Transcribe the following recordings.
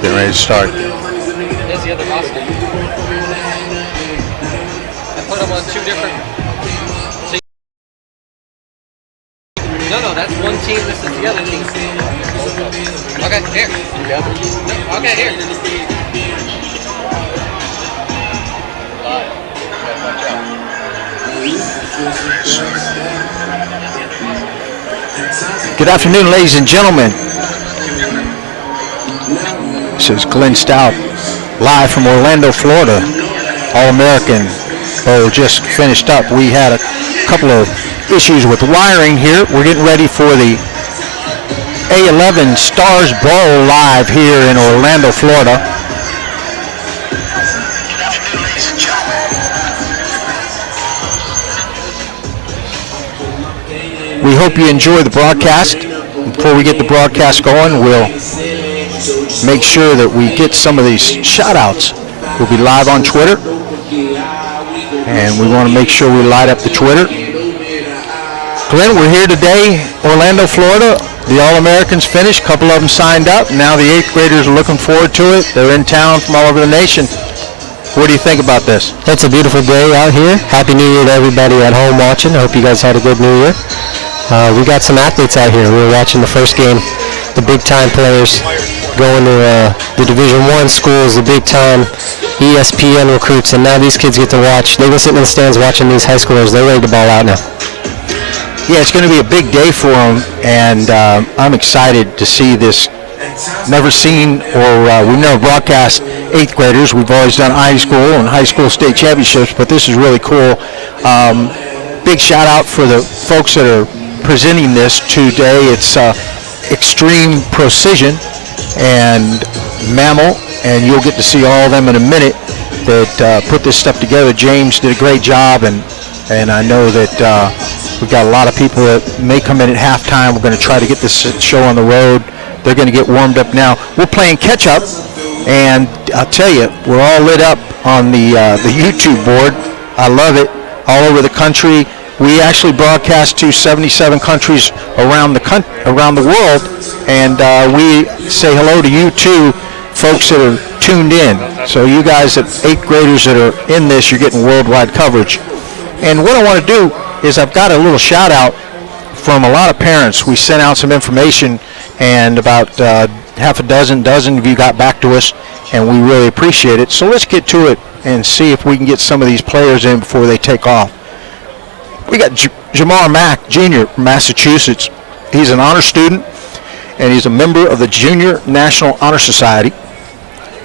Getting ready to start. There's the other roster. I put them on two different. No, that's one team. This is the other team. Okay, here. No, okay, here. Good afternoon, ladies and gentlemen. This is Glenn Stout, live from Orlando, Florida. All-American Bowl just finished up. We had a couple of issues with wiring here. We're getting ready for the A11STARSBOWL live here in Orlando, Florida. We hope you enjoy the broadcast. Before we get the broadcast going, we'll make sure that we get some of these shout-outs. We'll be live on Twitter, and we want to make sure we light up the Twitter. Glenn, we're here today, Orlando, Florida. The All-Americans finished. A couple of them signed up. Now the 8th graders are looking forward to it. They're in town from all over the nation. What do you think about this? It's a beautiful day out here. Happy New Year to everybody at home watching. I hope you guys had a good New Year. We got some athletes out here. We were watching the first game. The big-time players going to the Division I schools, the big-time HSPN recruits, and now these kids get to watch. They've been sitting in the stands watching these high schoolers. They're ready to ball out now. Yeah, it's going to be a big day for them, and I'm excited to see this. Never seen, or we've never broadcast 8th graders. We've always done high school and high school state championships, but this is really cool. Big shout out for the folks that are presenting this today. It's Extreme Precision and Mammal, and you'll get to see all of them in a minute that put this stuff together. James did a great job, and I know that we've got a lot of people that may come in at halftime. We're going to try to get this show on the road. They're going to get warmed up now. We're playing catch-up, and I'll tell you, we're all lit up on the YouTube board. I love it. All over the country. We actually broadcast to 77 countries around the world, and we say hello to you too, folks that are tuned in. So you guys, that 8th graders that are in this, you're getting worldwide coverage. And what I want to do is I've got a little shout out from a lot of parents. We sent out some information, and about half a dozen of you got back to us, and we really appreciate it. So let's get to it and see if we can get some of these players in before they take off. We got Jamar Mack Jr. from Massachusetts. He's an honor student, and he's a member of the Junior National Honor Society.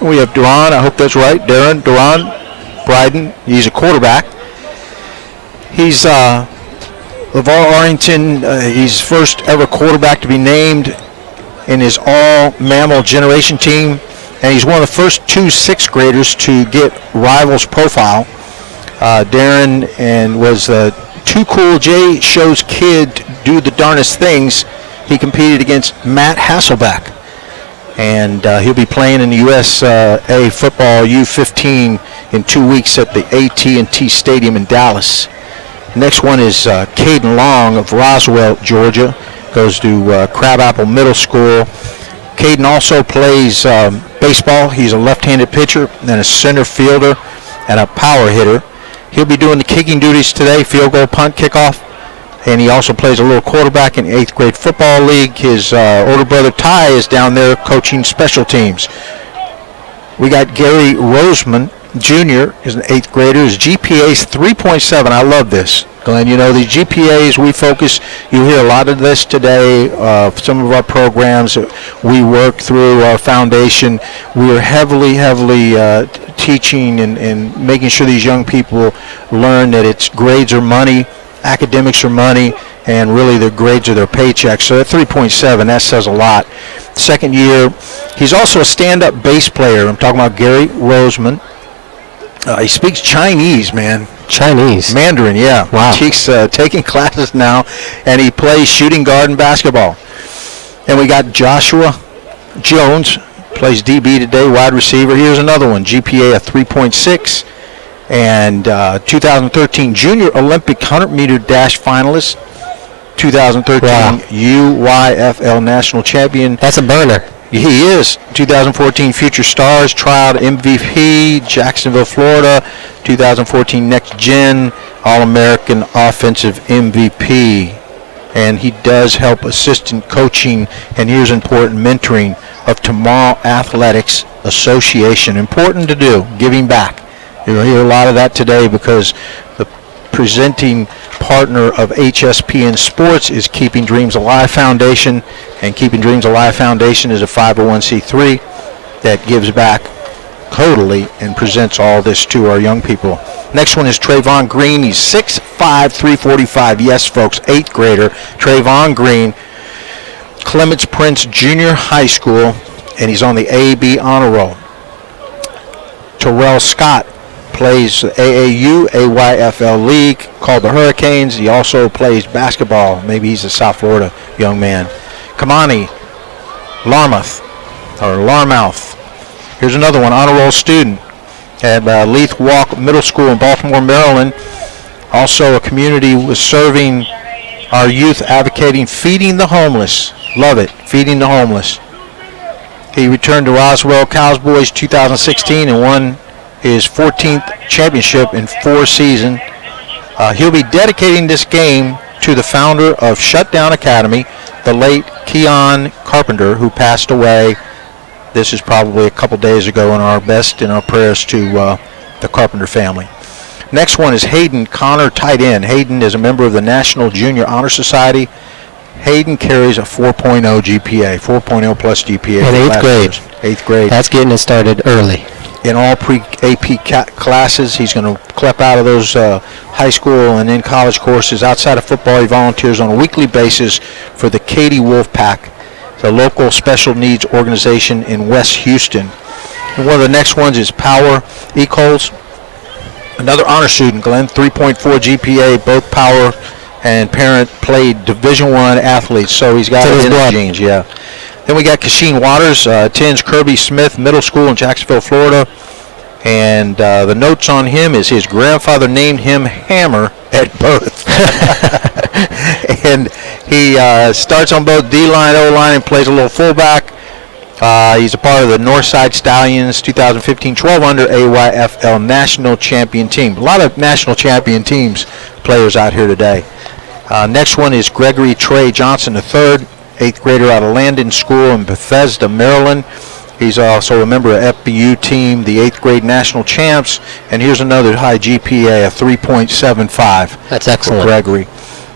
We have Duran, I hope that's right, Duran Bryden. He's a quarterback. He's LeVar Arlington. He's first ever quarterback to be named in his all-mammal generation team, and he's one of the first 2 6th graders to get Rivals profile. Darren and was Too Cool J Show's kid do the darnest things. He competed against Matt Hasselbeck, and he'll be playing in the USA Football U15 in 2 weeks at the AT&T Stadium in Dallas. Next one is Caden Long of Roswell, Georgia. Goes to Crabapple Middle School. Caden also plays baseball. He's a left-handed pitcher and a center fielder and a power hitter. He'll be doing the kicking duties today, field goal, punt, kickoff. And he also plays a little quarterback in 8th grade football league. His older brother Ty is down there coaching special teams. We got Gary Roseman Jr. is an 8th grader. His GPA is 3.7. I love this, Glenn. You know, these GPAs, we focus, you hear a lot of this today. Some of our programs we work through our foundation, we're heavily teaching and making sure these young people learn that it's grades are money, academics are money, and really their grades are their paychecks. So at 3.7, that says a lot. Second year, he's also a stand-up bass player. I'm talking about Gary Roseman. He speaks Chinese, man. Chinese? Mandarin, yeah. Wow. He's taking classes now, and he plays shooting guard and basketball. And we got Joshua Jones, plays DB today, wide receiver. Here's another one, GPA of 3.6, and 2013 Junior Olympic 100-meter dash finalist, 2013 UYFL national champion. That's a burner. He is 2014 Future Stars, tryout MVP, Jacksonville, Florida, 2014 Next Gen All-American Offensive MVP. And he does help assistant coaching, and here's important, mentoring of Tomorrow Athletics Association. Important to do, giving back. You'll hear a lot of that today because the presenting partner of HSPN Sports is Keeping Dreams Alive Foundation, and Keeping Dreams Alive Foundation is a 501c3 that gives back totally and presents all this to our young people. Next one is Trayvon Green. He's 6'5", 345. Yes, folks, 8th grader. Trayvon Green, Clements Prince Junior High School, and he's on the AB Honor Roll. Terrell Scott plays AAU, AYFL League, called the Hurricanes. He also plays basketball. Maybe he's a South Florida young man. Kamani Larmouth. Here's another one, honor roll student at Leith Walk Middle School in Baltimore, Maryland. Also a community was serving our youth, advocating feeding the homeless. Love it, feeding the homeless. He returned to Roswell Cowboys 2016 and won his 14th championship in 4 seasons. He'll be dedicating this game to the founder of Shutdown Academy, the late Keon Carpenter, who passed away. This is probably a couple days ago, and our best in our prayers to the Carpenter family. Next one is Hayden Connor, tight end. Hayden is a member of the National Junior Honor Society. Hayden carries a 4.0 GPA, 4.0 plus GPA. In 8th grade. 8th grade. That's getting it started early. In all pre-AP classes, he's going to clip out of those high school and then college courses. Outside of football, he volunteers on a weekly basis for the Katy Wolfpack, the local special needs organization in West Houston. And one of the next ones is Power Ecoles, another honor student, Glenn, 3.4 GPA, both Power and parent played Division I athletes, so he's got it in his genes, yeah. Then we got Kasheen Waters, attends Kirby Smith Middle School in Jacksonville, Florida. And the notes on him is his grandfather named him Hammer at both. And he starts on both D-line, O-line, and plays a little fullback. He's a part of the Northside Stallions 2015 12 under AYFL national champion team. A lot of national champion teams players out here today. Next one is Gregory Trey Johnson III, 8th grader out of Landon School in Bethesda, Maryland. He's also a member of FBU team, the 8th grade national champs. And here's another high GPA, a 3.75. That's excellent. For Gregory.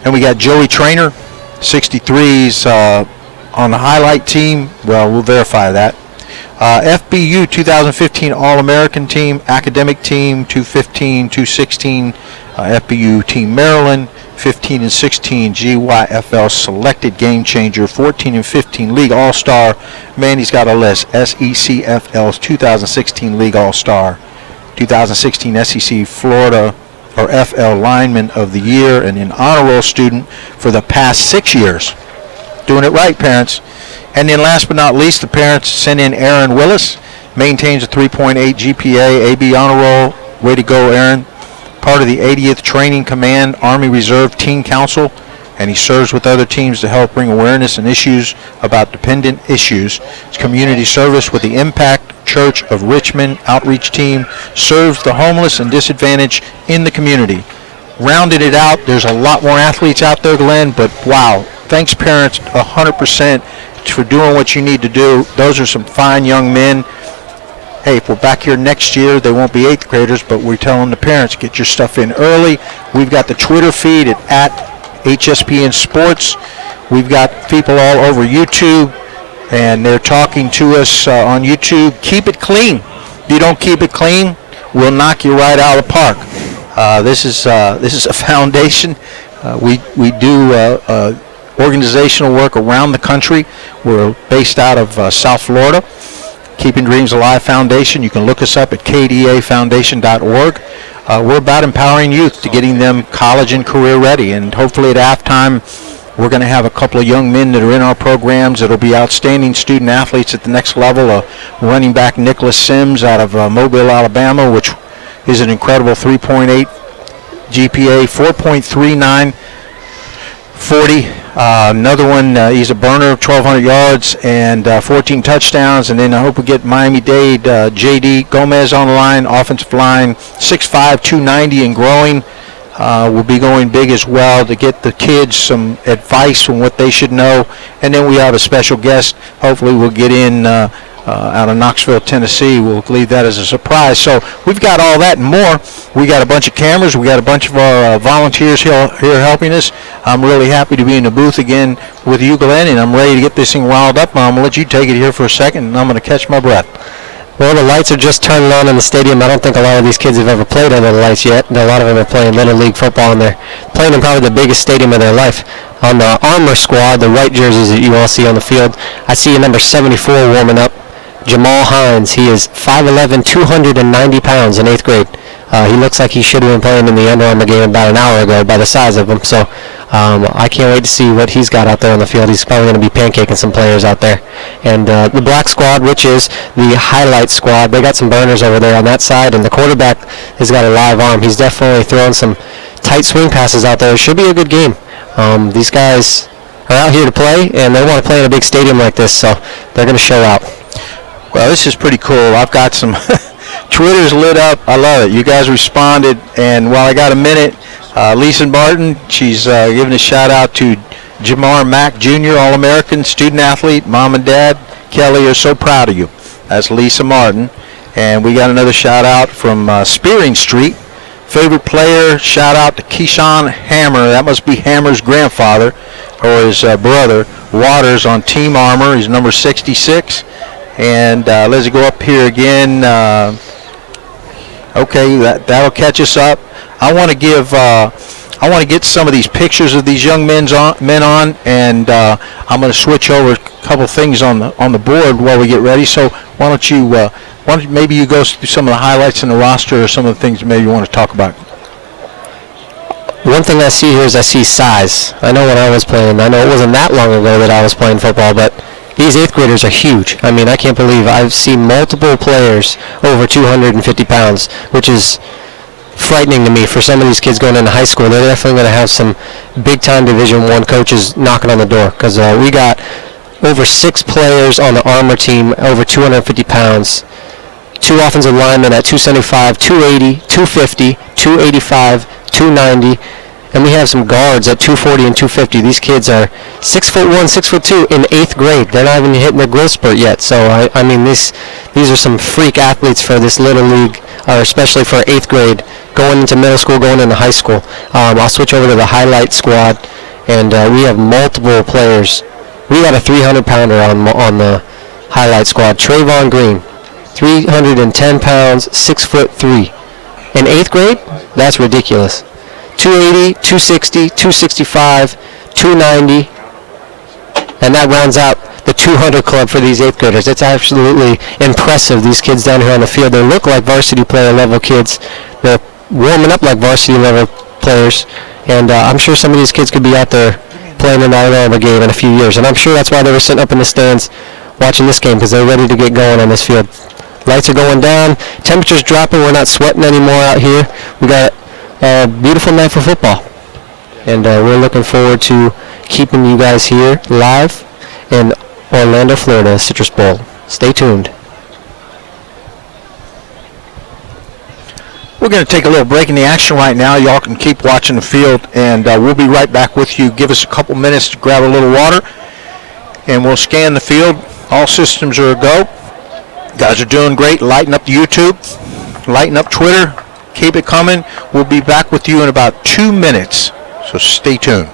And we got Joey Trainer, 63s on the highlight team. Well, we'll verify that. FBU 2015 All-American team, academic team, 215, 216, FBU team Maryland. 15 and 16 GYFL selected game changer, 14 and 15 league all-star. Man, he's got a list. SECFL's 2016 league all-star, 2016 SEC Florida or FL lineman of the year, and an honor roll student for the past 6 years. Doing it right, parents. And then last but not least, the parents sent in Aaron Willis, maintains a 3.8 GPA, AB honor roll. Way to go, Aaron. Part of the 80th Training Command Army Reserve Teen Council, and he serves with other teams to help bring awareness and issues about dependent issues. His community service with the Impact Church of Richmond outreach team serves the homeless and disadvantaged in the community. Rounded it out, there's a lot more athletes out there, Glenn, but wow, thanks parents 100% for doing what you need to do. Those are some fine young men. Hey, if we're back here next year, they won't be 8th graders, but we're telling the parents, get your stuff in early. We've got the Twitter feed at HSPN Sports. We've got people all over YouTube, and they're talking to us on YouTube. Keep it clean. If you don't keep it clean, we'll knock you right out of the park. This is a foundation. We do organizational work around the country. We're based out of South Florida. Keeping Dreams Alive Foundation. You can look us up at kdafoundation.org. We're about empowering youth to getting them college and career ready, and hopefully at halftime we're going to have a couple of young men that are in our programs that will be outstanding student athletes at the next level. Running back Nicholas Sims out of Mobile, Alabama, which is an incredible 3.8 GPA, 4.39 40 Another one, he's a burner, 1,200 yards and 14 touchdowns. And then I hope we get Miami-Dade J.D. Gomez on the line, offensive line, 6'5", 290 and growing. We'll be going big as well to get the kids some advice on what they should know. And then we have a special guest. Hopefully we'll get in out of Knoxville, Tennessee. We'll leave that as a surprise. So we've got all that and more. We got a bunch of cameras. We got a bunch of our volunteers here helping us. I'm really happy to be in the booth again with you, Glenn, and I'm ready to get this thing riled up. I'm going to let you take it here for a second, and I'm going to catch my breath. Well, the lights are just turning on in the stadium. I don't think a lot of these kids have ever played under the lights yet. A lot of them are playing Little League football, and they're playing in probably the biggest stadium of their life. On the Armor squad, the white jerseys that you all see on the field, I see number 74 warming up, Jamal Hines. He is 5'11", 290 pounds in 8th grade. He looks like he should have been playing in the Under Armour game about an hour ago by the size of him. So I can't wait to see what he's got out there on the field. He's probably going to be pancaking some players out there. And the black squad, which is the highlight squad, they got some burners over there on that side. And the quarterback has got a live arm. He's definitely throwing some tight swing passes out there. It should be a good game. These guys are out here to play, and they want to play in a big stadium like this, so they're going to show out. Well, this is pretty cool. I've got some Twitter's lit up. I love it. You guys responded, and while I got a minute, Lisa Martin, she's giving a shout-out to Jamar Mack Jr., All-American, student athlete. Mom and Dad, Kelly, are so proud of you. That's Lisa Martin. And we got another shout-out from Spearing Street. Favorite player, shout-out to Keyshawn Hammer. That must be Hammer's grandfather or his brother, Waters, on Team Armor. He's number 66. And let's go up here again. Okay, that'll catch us up. I want to get some of these pictures of these young men on, and I'm going to switch over a couple things on the board while we get ready. So why don't you maybe you go through some of the highlights in the roster or some of the things maybe you want to talk about. One thing I see here is I see size. I know when I was playing, I know it wasn't that long ago that I was playing football, but these 8th graders are huge. I mean, I can't believe I've seen multiple players over 250 pounds, which is frightening to me for some of these kids going into high school. They're definitely going to have some big-time Division I coaches knocking on the door, because we got over 6 players on the Armor team over 250 pounds, 2 offensive linemen at 275, 280, 250, 285, 290, and we have some guards at 240 and 250. These kids are 6'1", 6'2" in 8th grade. They're not even hitting their growth spurt yet. So I mean, these are some freak athletes for this Little League, especially for 8th grade, going into middle school, going into high school. I'll switch over to the highlight squad, and we have multiple players. We got a 300-pounder on the highlight squad. Trayvon Green, 310 pounds, 6'3". In 8th grade, that's ridiculous. 280, 260, 265, 290, and that rounds out the 200 club for these 8th graders. It's absolutely impressive, these kids down here on the field. They look like varsity player level kids. They're warming up like varsity level players, and I'm sure some of these kids could be out there playing in that Alabama game in a few years, and I'm sure that's why they were sitting up in the stands watching this game, because they're ready to get going on this field. Lights are going down, temperature's dropping, we're not sweating anymore out here. We got a beautiful night for football, and we're looking forward to keeping you guys here live in Orlando, Florida, Citrus Bowl. Stay tuned. We're going to take a little break in the action right now. Y'all can keep watching the field, and we'll be right back with you. Give us a couple minutes to grab a little water, and we'll scan the field. All systems are a go. Guys are doing great. Lighten up the YouTube, lighten up Twitter. Keep it coming. We'll be back with you in about 2 minutes, so stay tuned.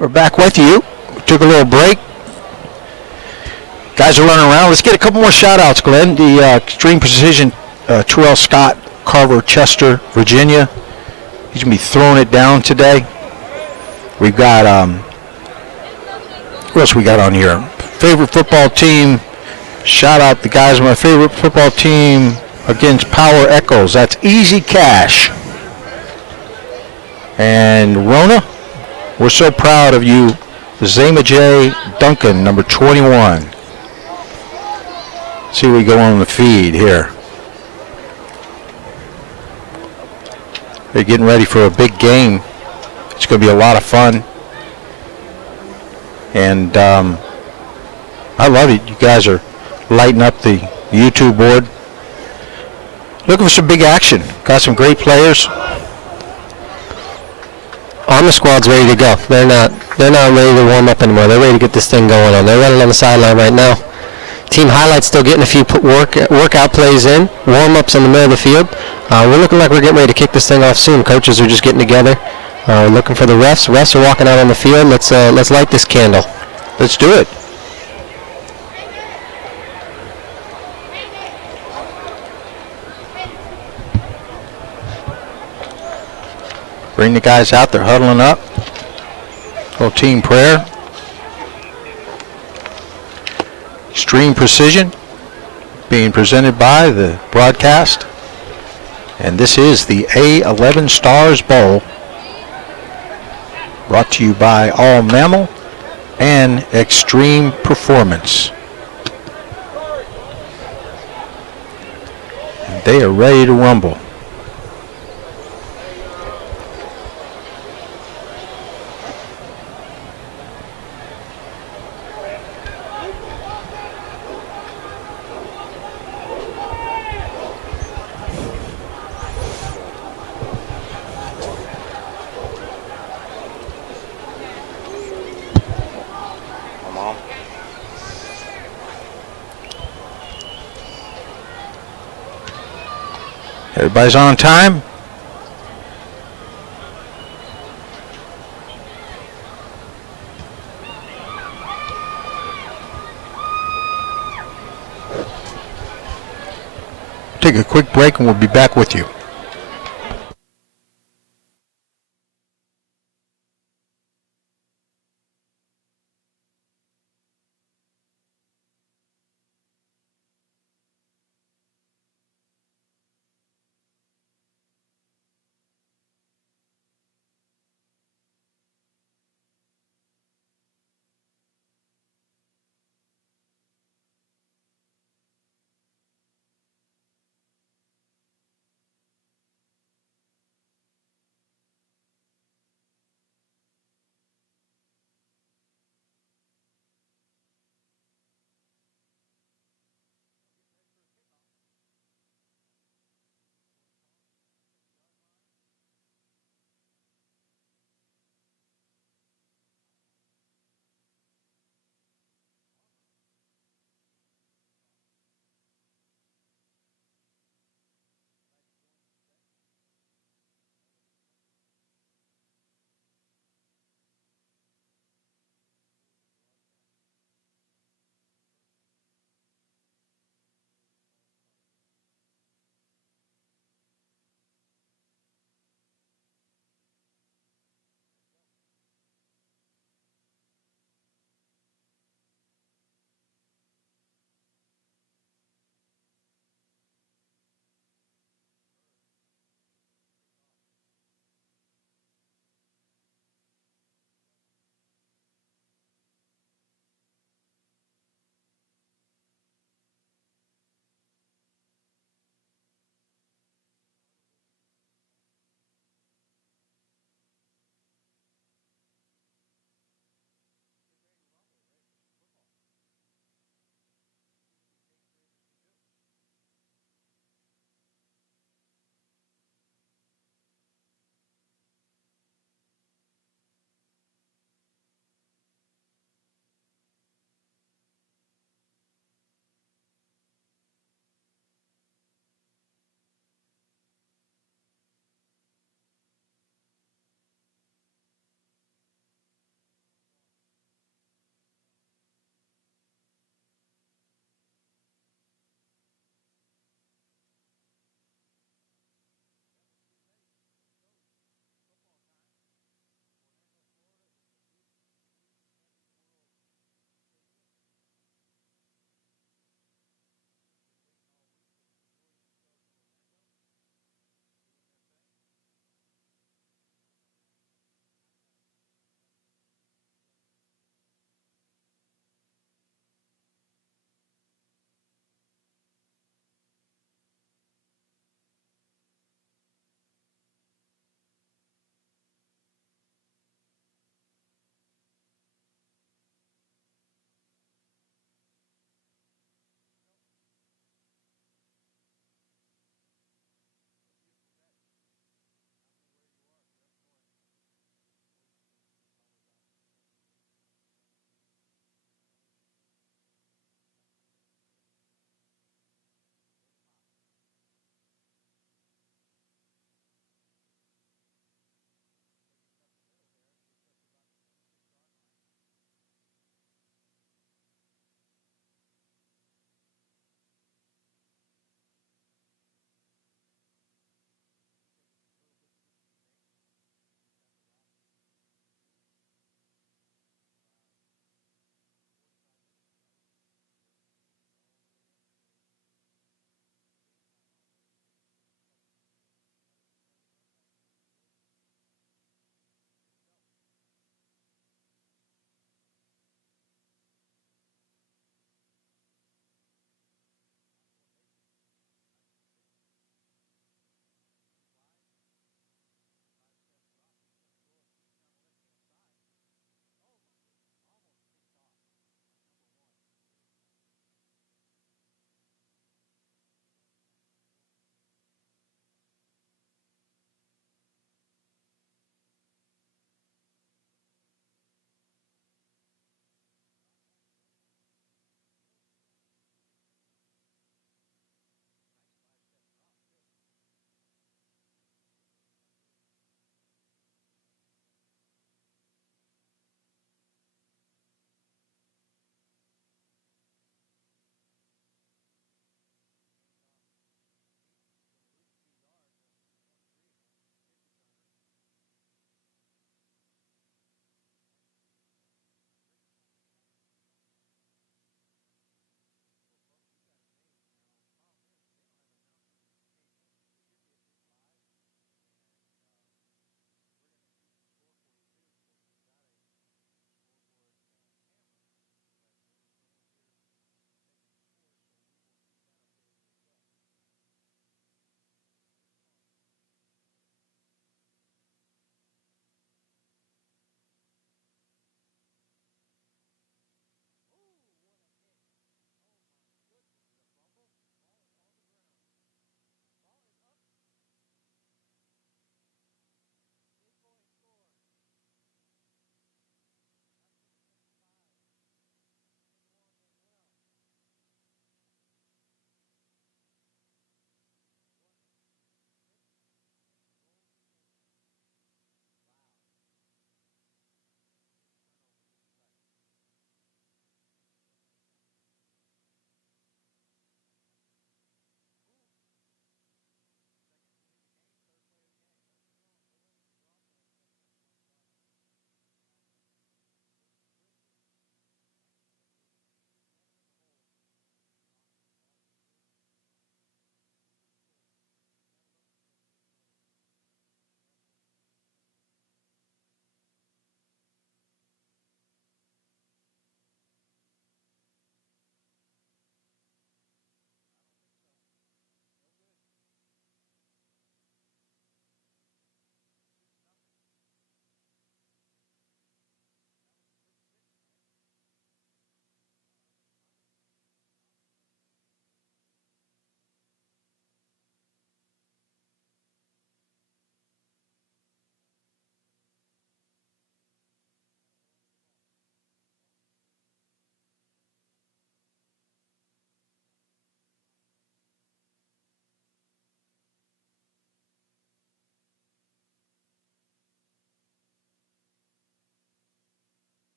We're back with you. We took a little break. Guys are running around. Let's get a couple more shout-outs, Glenn. The Extreme Precision, Terrell Scott, Carver, Chester, Virginia. He's going to be throwing it down today. We've got, what else we got on here? Favorite football team. Shout out the guys of my favorite football team against Power Echoes. That's Easy Cash. And Rona, we're so proud of you. Zama J. Duncan, number 21. See what we go on the feed here. They're getting ready for a big game. It's going to be a lot of fun. And I love it. You guys are lighting up the YouTube board. Looking for some big action. Got some great players. Armor squad's ready to go. They're not ready to warm up anymore. They're ready to get this thing going on. They're running on the sideline right now. Team highlights still getting a few workout plays in. Warm-ups in the middle of the field. We're looking like we're getting ready to kick this thing off soon. Coaches are just getting together. We're looking for the refs. Refs are walking out on the field. Let's light this candle. Let's do it. Bring the guys out. They're huddling up. Little team prayer. Extreme Precision being presented by the broadcast. And this is the A11STARSBOWL, brought to you by All Mammal and Extreme Performance. And they are ready to rumble. Everybody's on time. Take a quick break and we'll be back with you.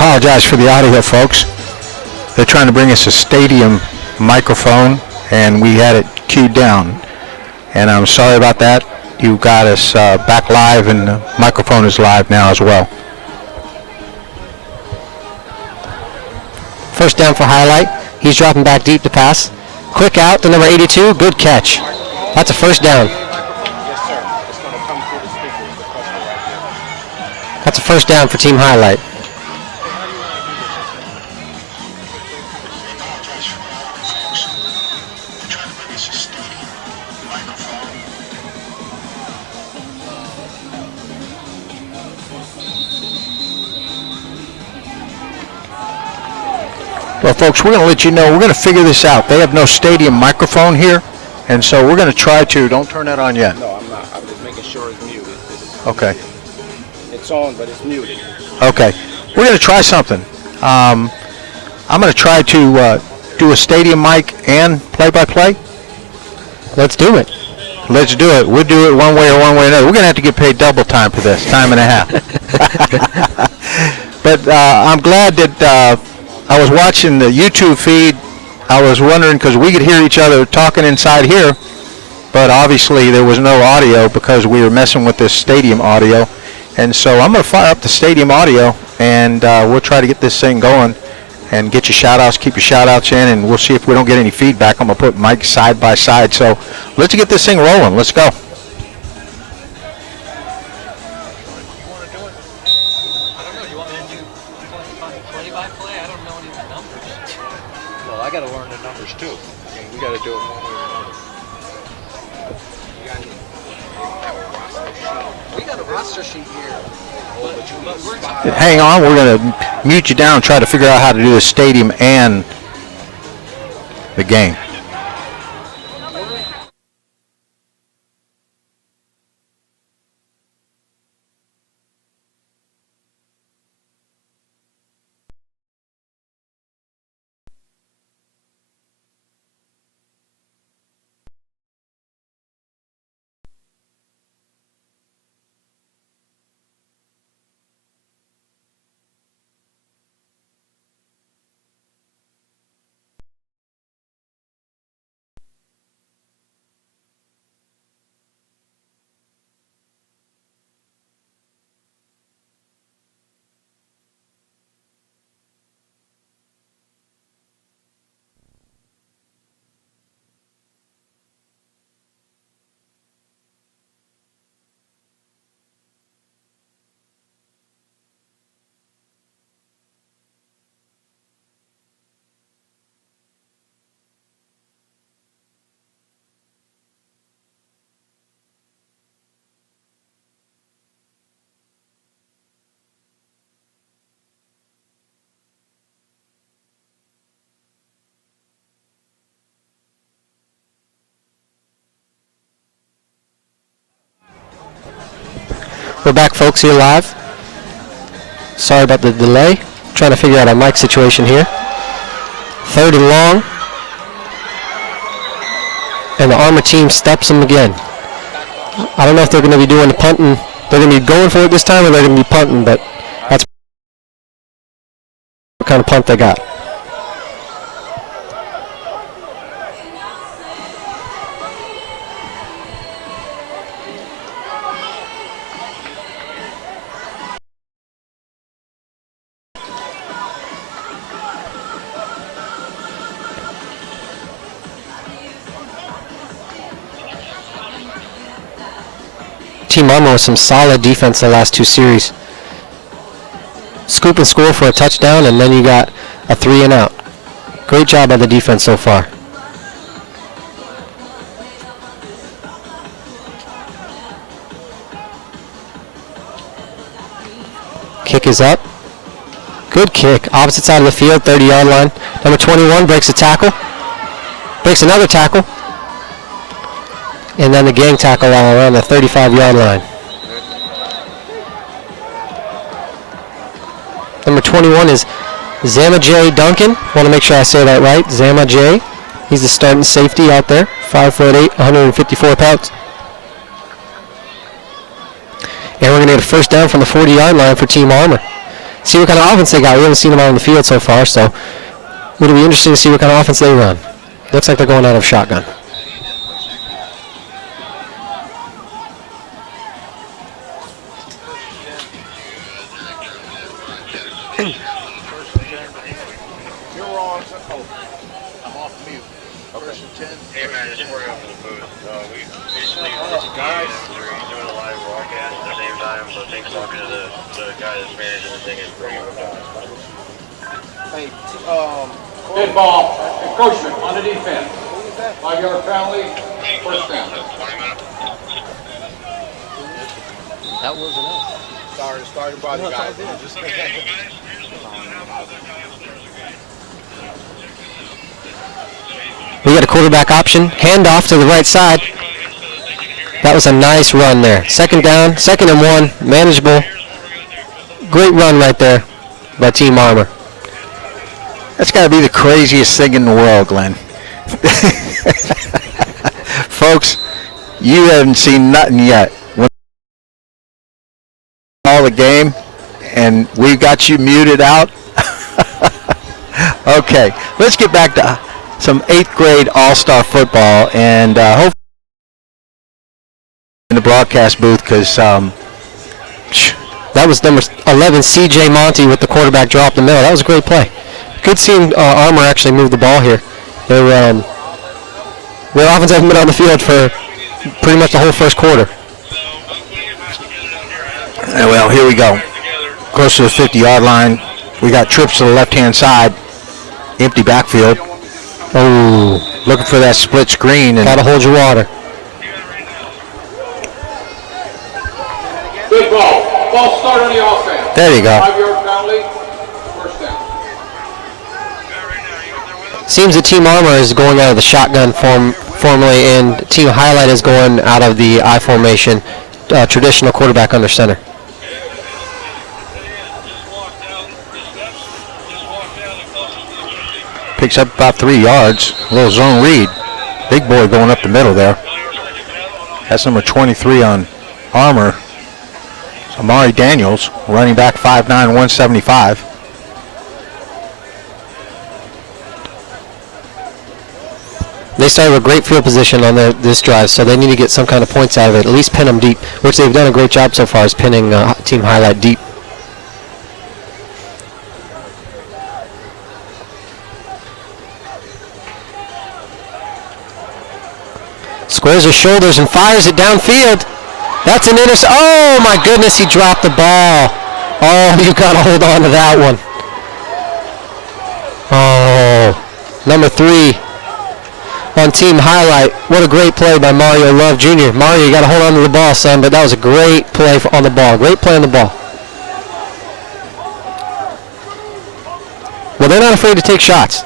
apologize for the audio, folks. They're trying to bring us a stadium microphone, and we had it queued down. And I'm sorry about that. You got us back live, and the microphone is live now as well. First down for Highlight. He's dropping back deep to pass. Quick out to number 82. Good catch. That's a first down. That's a first down for Team Highlight. Well, folks, we're going to let you know, we're going to figure this out. They have no stadium microphone here, and so we're going to try to, don't turn that on yet. No, I'm not. I'm just making sure it's muted. Okay. It's on, but it's muted. Okay. We're going to try something. I'm going to try to do a stadium mic and play-by-play. Let's do it. Let's do it. We'll do it one way or another. We're going to have to get paid double time for this, time and a half. But I'm glad that I was watching the YouTube feed. I was wondering, because we could hear each other talking inside here, but obviously there was no audio because we were messing with this stadium audio. And so I'm going to fire up the stadium audio, and we'll try to get this thing going and get your shout-outs, keep your shout-outs in, and we'll see if we don't get any feedback. I'm going to put mics side by side. So let's get this thing rolling. Let's go. Well, I got to learn the numbers too. I mean, we got to do it one way or another. We got a roster sheet here. But we're Hang on. We're going to mute you down and try to figure out how to do the stadium and the game. We're back, folks, here live. Sorry about the delay. Trying to figure out our mic situation here. 3rd and long. And the Armor team steps them again. I don't know if they're going to be doing the punting. They're going to be going for it this time, or they're going to be punting, but that's what kind of punt they got. Team Armor with some solid defense the last 2 series. Scoop and score for a touchdown, and then you got a 3 and out. Great job by the defense so far. Kick is up. Good kick. Opposite side of the field, 30-yard line. Number 21 breaks a tackle. Breaks another tackle. And then the gang tackle around the 35-yard line. Number 21 is Zama J. Duncan. Want to make sure I say that right. Zama J. He's the starting safety out there. 5'8", 154 pounds. And we're going to get a first down from the 40-yard line for Team Armor. see what kind of offense they got. We haven't seen them out on the field so far, so it'll be interesting to see what kind of offense they run. Looks like they're going out of shotgun. Good ball. Encroachment on the defense. 5-yard penalty. First down. That was enough. Sorry to bother you guys. We got a quarterback option. Handoff to the right side. That was a nice run there. Second down, 2nd and 1, manageable. Great run right there by Team Armor. That's got to be the craziest thing in the world, Glenn. Folks, you haven't seen nothing yet. All the game, and we've got you muted out. Okay, let's get back to some 8th grade all-star football, and hopefully in the broadcast booth, because that was number 11, C.J. Monty, with the quarterback drop the middle. That was a great play. Good seeing Armor actually move the ball here. Their offense hasn't been on the field for pretty much the whole first quarter. Well, here we go. Close to the 50-yard line. We got trips to the left-hand side. Empty backfield. Oh, looking for that split screen. And gotta hold your water. Good ball. Ball start on the offense. There you go. 5-yard penalty. First down. Seems that Team Armor is going out of the shotgun formally, and Team Highlight is going out of the I formation, traditional quarterback under center. Picks up about 3 yards. A little zone read. Big boy going up the middle there. That's number 23 on Armor. Amari Daniels, running back, 5'9", 175. They started with great field position on this drive, so they need to get some kind of points out of it, at least pin them deep, which they've done a great job so far, is pinning Team Highlight deep. Squares his shoulders and fires it downfield. That's an intercept. Oh my goodness, he dropped the ball. Oh, you got to hold on to that one. Oh, number 3 on Team Highlight. What a great play by Mario Love Jr. Mario, you got to hold on to the ball, son, but that was a great play on the ball. Great play on the ball. Well, they're not afraid to take shots.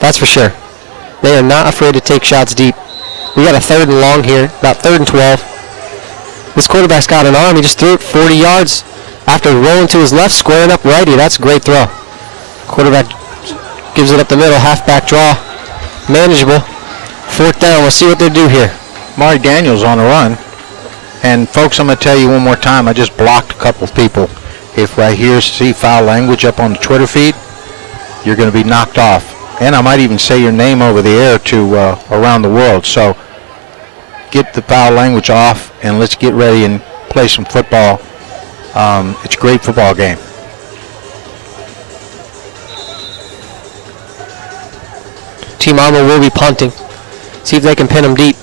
That's for sure. They are not afraid to take shots deep. We got a 3rd and long here, about 3rd and 12. This quarterback's got an arm. He just threw it 40 yards after rolling to his left, squaring up righty. That's a great throw. Quarterback gives it up the middle, halfback draw. Manageable. 4th down. We'll see what they do here. Mari Daniels on the run. And folks, I'm going to tell you one more time, I just blocked a couple of people. If I see foul language up on the Twitter feed, you're going to be knocked off. And I might even say your name over the air to around the world. So get the foul language off, and let's get ready and play some football. It's a great football game. Team Armor will be punting. See if they can pin them deep.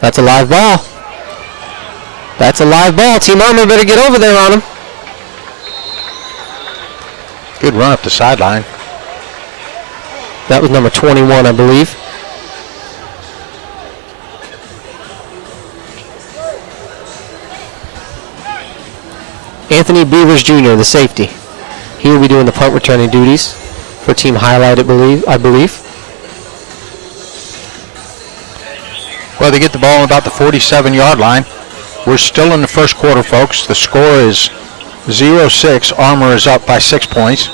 That's a live ball. That's a live ball. Team Armor better get over there on him. Good run up the sideline. That was number 21, I believe. Anthony Beavers Jr., the safety. He will be doing the punt returning duties for Team Highlight, I believe. Well, they get the ball on about the 47-yard line. We're still in the first quarter, folks. The score is 0-6. Armor is up by 6 points.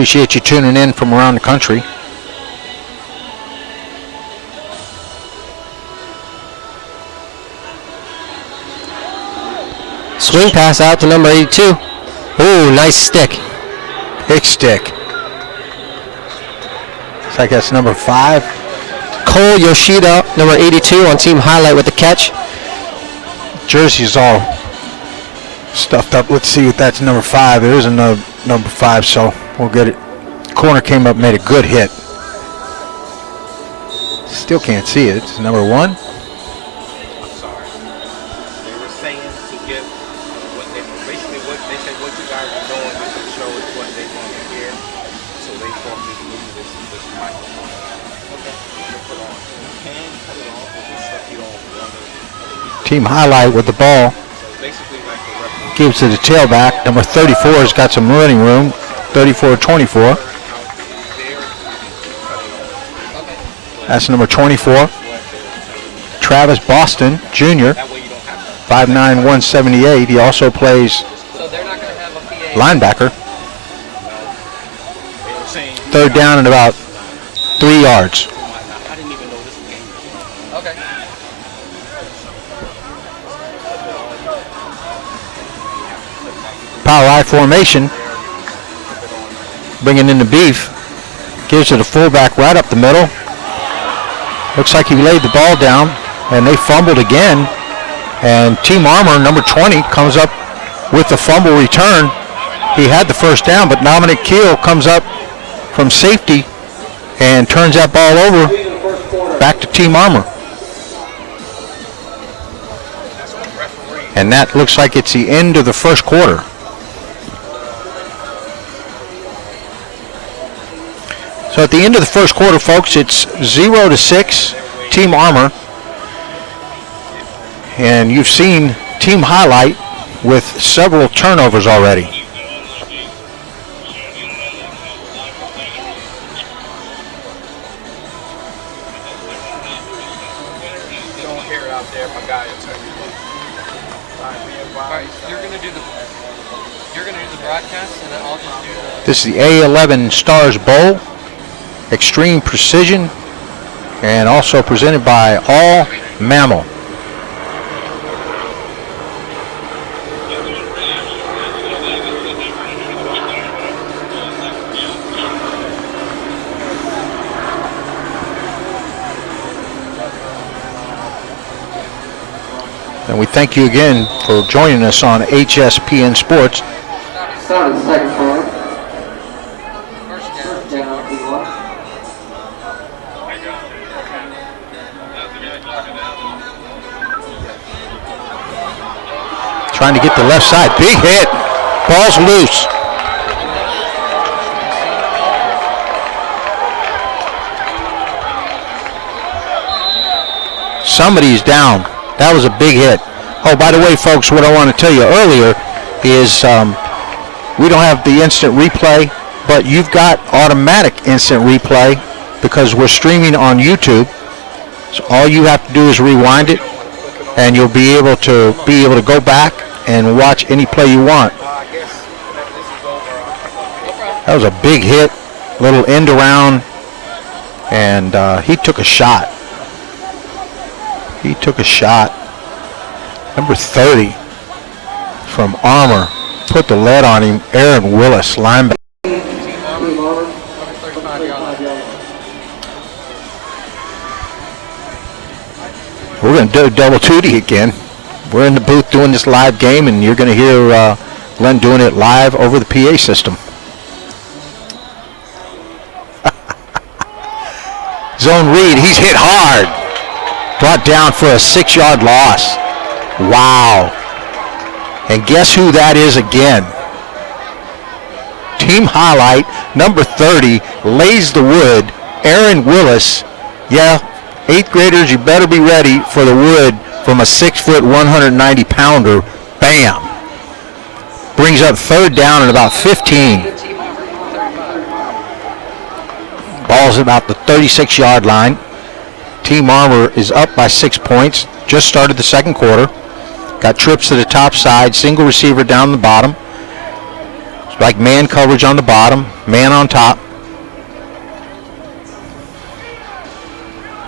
Appreciate you tuning in from around the country. Swing pass out to number 82. Ooh, nice stick. Big stick. Looks like that's number 5. Cole Yoshida, number 82, on team highlight with the catch. Jersey's all stuffed up. Let's see if that's number 5. There is another number 5, so we'll get it. Corner came up, made a good hit. Still can't see it. It's number 1. I'm sorry. They were saying to get what they basically what they said what you guys are doing is to show us what they want to hear. So they told me to move this microphone. Okay. Put on. You can put it on, but this stuff you don't want to. Team highlight with the ball. So basically like the referee Gives to the tailback. Number 34 has got some running room. 34-24. That's number 24. Travis Boston, Jr., 5'9", 178. He also plays So they're not going to have a PA. linebacker. Third down and about 3 yards. I didn't even know this game. Okay. Power I formation. Bringing in the beef. Gives to the fullback right up the middle. Looks like he laid the ball down, and they fumbled again. And Team Armor, number 20, comes up with the fumble return. He had the first down, but Dominic Keel comes up from safety and turns that ball over back to Team Armor. And that looks like it's the end of the first quarter. So at the end of the first quarter, folks, it's 0-6, Team Armor. And you've seen Team Highlight with several turnovers already. You don't hear it out there, my guy will tell you. All right, you're going to do the broadcast, and then I'll just do the. This is the A11STARSBOWL, extreme precision, and also presented by All Mammal. And we thank you again for joining us on HSPN Sports. Start the second quarter. First down. Trying to get the left side. Big hit. Ball's loose. Somebody's down. That was a big hit. Oh, by the way, folks, what I want to tell you earlier is we don't have the instant replay, but you've got automatic instant replay because we're streaming on YouTube. So all you have to do is rewind it, and you'll be able to go back and watch any play you want. That was a big hit, little end around, and he took a shot. He took a shot. Number 30 from Armor put the lead on him. Aaron Willis, linebacker. We're going to do double duty again. We're in the booth doing this live game, and you're going to hear Glenn doing it live over the PA system. Zone read, he's hit hard. Brought down for a 6-yard loss. Wow. And guess who that is again? Team highlight, number 30, lays the wood. Aaron Willis. Yeah, 8th graders, you better be ready for the wood from a 6-foot, 190-pounder. Bam. Brings up third down at about 15. Ball's about the 36-yard line. Team Armor is up by 6 points. Just started the second quarter. Got trips to the top side. Single receiver down the bottom. Like man coverage on the bottom, man on top.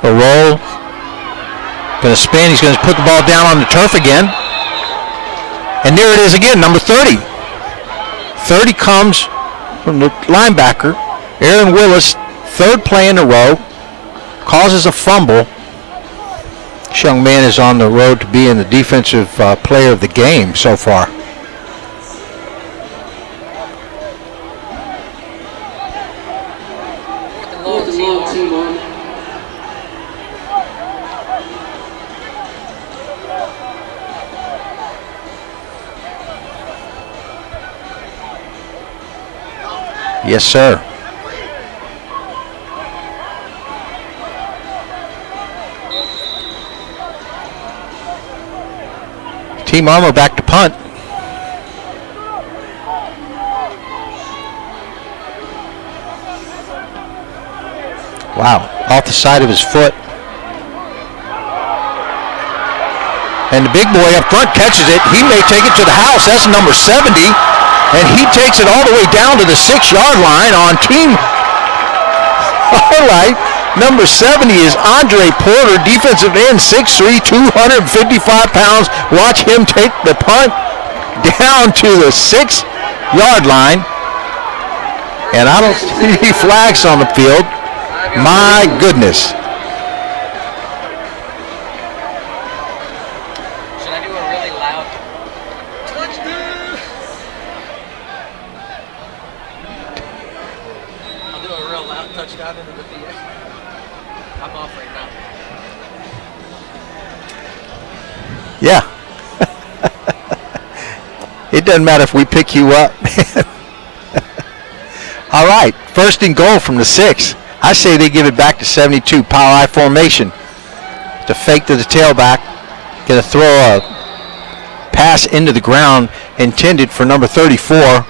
A roll. Going to spin. He's going to put the ball down on the turf again. And there it is again, number 30. 30 comes from the linebacker, Aaron Willis, third play in a row, causes a fumble. This young man is on the road to being the defensive player of the game so far. Yes, sir. Team Armour back to punt. Wow, off the side of his foot. And the big boy up front catches it. He may take it to the house. That's number 70. And he takes it all the way down to the 6-yard line on team highlight. Number 70 is Andre Porter, defensive end, 6'3", 255 pounds. Watch him take the punt down to the 6-yard line. And I don't see any flags on the field. My goodness. Should I do a really loud touchdown? I'll do a real loud touchdown into the PA. I'm off right now. Yeah. It doesn't matter if we pick you up. All right, first and goal from the 6. I say they give it back to 72, power I formation. To fake to the tailback. Going to throw a pass into the ground intended for number 34,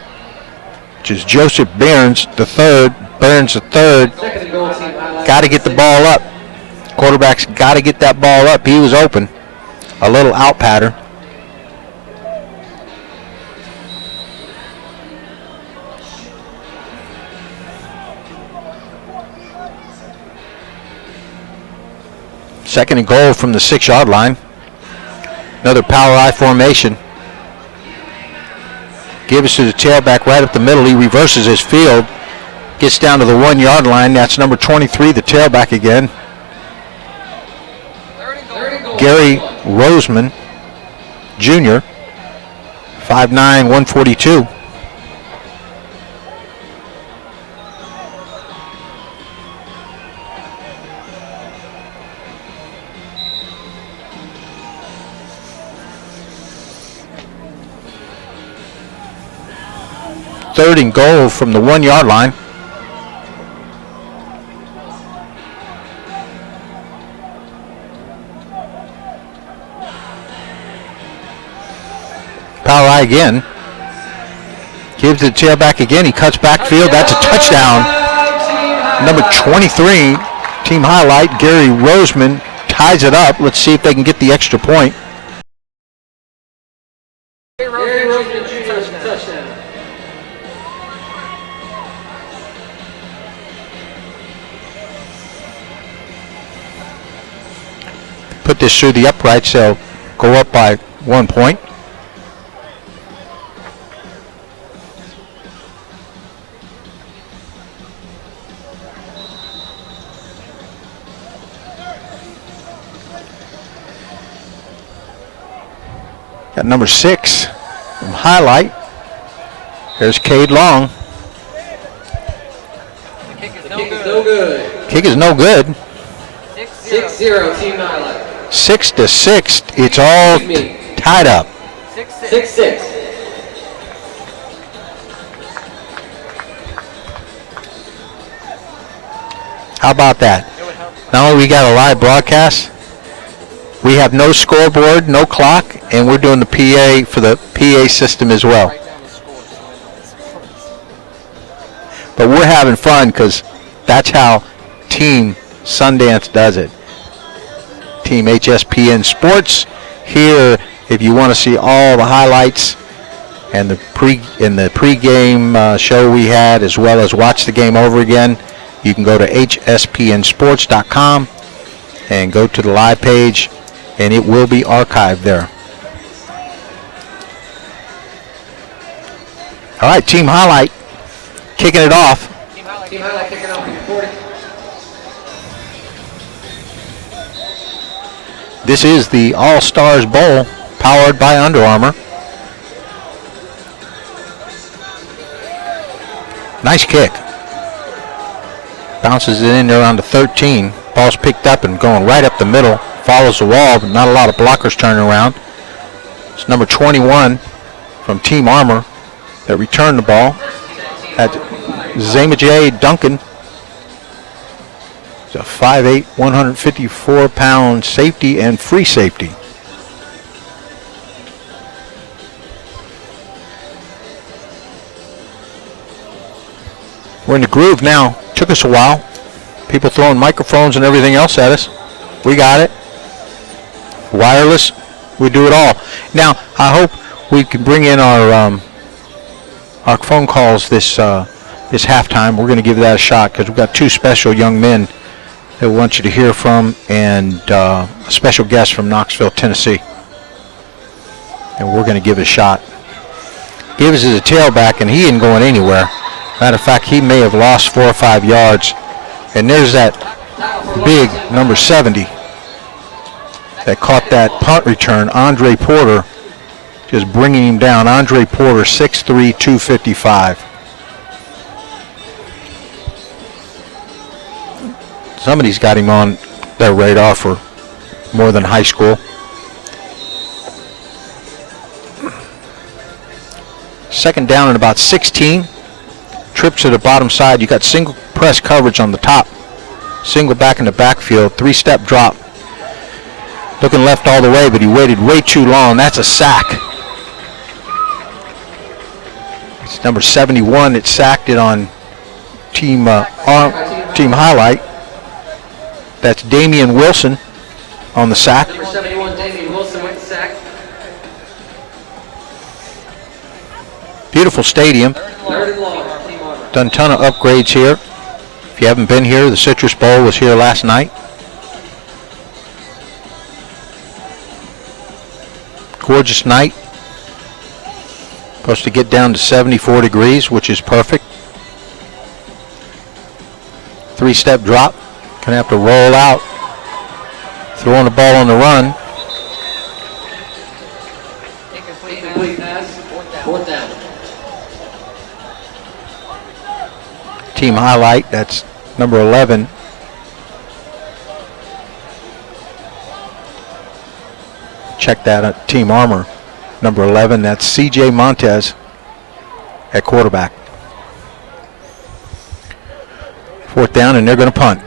which is Joseph Burns, the third. Burns, the third. Got to get the ball up. Quarterback's got to get that ball up. He was open. A little out pattern. Second and goal from the 6-yard line. Another power I formation. Gives to the tailback right up the middle. He reverses his field. Gets down to the 1-yard line. That's number 23, the tailback again. Gary Roseman, Jr., 5'9", 142. Third and goal from the 1-yard line. Power I again. Gives it to the tailback again. He cuts backfield. That's a touchdown. Number 23, team highlight, Gary Roseman ties it up. Let's see if they can get the extra point. Put this through the uprights, they'll go up by 1 point. Got number 6 from highlight. There's Cade Long. The kick is no good. Kick is no good. 6-0 team highlight. 6-6. It's all tied up. 6-6. How about that? Not only we got a live broadcast, we have no scoreboard, no clock, and we're doing the PA for the PA system as well. But we're having fun because that's how Team Sundance does it. Team HSPN Sports here. If you want to see all the highlights and the pregame show we had, as well as watch the game over again, you can go to hspnsports.com and go to the live page, and it will be archived there. All right, team highlight kicking it off. Team highlight kicking off in 40. This is the All-Stars Bowl, powered by Under Armour. Nice kick. Bounces it in there around the 13. Ball's picked up and going right up the middle. Follows the wall, but not a lot of blockers turning around. It's number 21 from Team Armour that returned the ball. That's Zamajay Duncan. He's a 5'8", 154-pound safety and free safety. We're in the groove now. Took us a while. People throwing microphones and everything else at us. We got it. Wireless. We do it all. Now, I hope we can bring in our phone calls this halftime. We're going to give that a shot because we've got two special young men that we want you to hear from, and a special guest from Knoxville, Tennessee. And we're going to give it a shot. Gibbs is a tailback, and he isn't going anywhere. Matter of fact, he may have lost 4 or 5 yards. And there's that big number 70 that caught that punt return, Andre Porter, just bringing him down. Andre Porter, 6'3", 255. Somebody's got him on their radar for more than high school. Second down and about 16. Trip to the bottom side. You got single press coverage on the top. Single back in the backfield. 3-step drop. Looking left all the way, but he waited way too long. That's a sack. It's number 71 that sacked it on team highlight. That's Damian Wilson on the sack. Number 71, Damian Wilson with the sack. Beautiful stadium. Third and long, Team Armour. Done a ton of upgrades here. If you haven't been here, the Citrus Bowl was here last night. Gorgeous night. Supposed to get down to 74 degrees, which is perfect. 3-step drop. Gonna have to roll out. Throwing the ball on the run. Incomplete pass. Fourth down. Team highlight, that's number 11. Check that out. Team Armour, number 11. That's C.J. Montez at quarterback. Fourth down, and they're going to punt.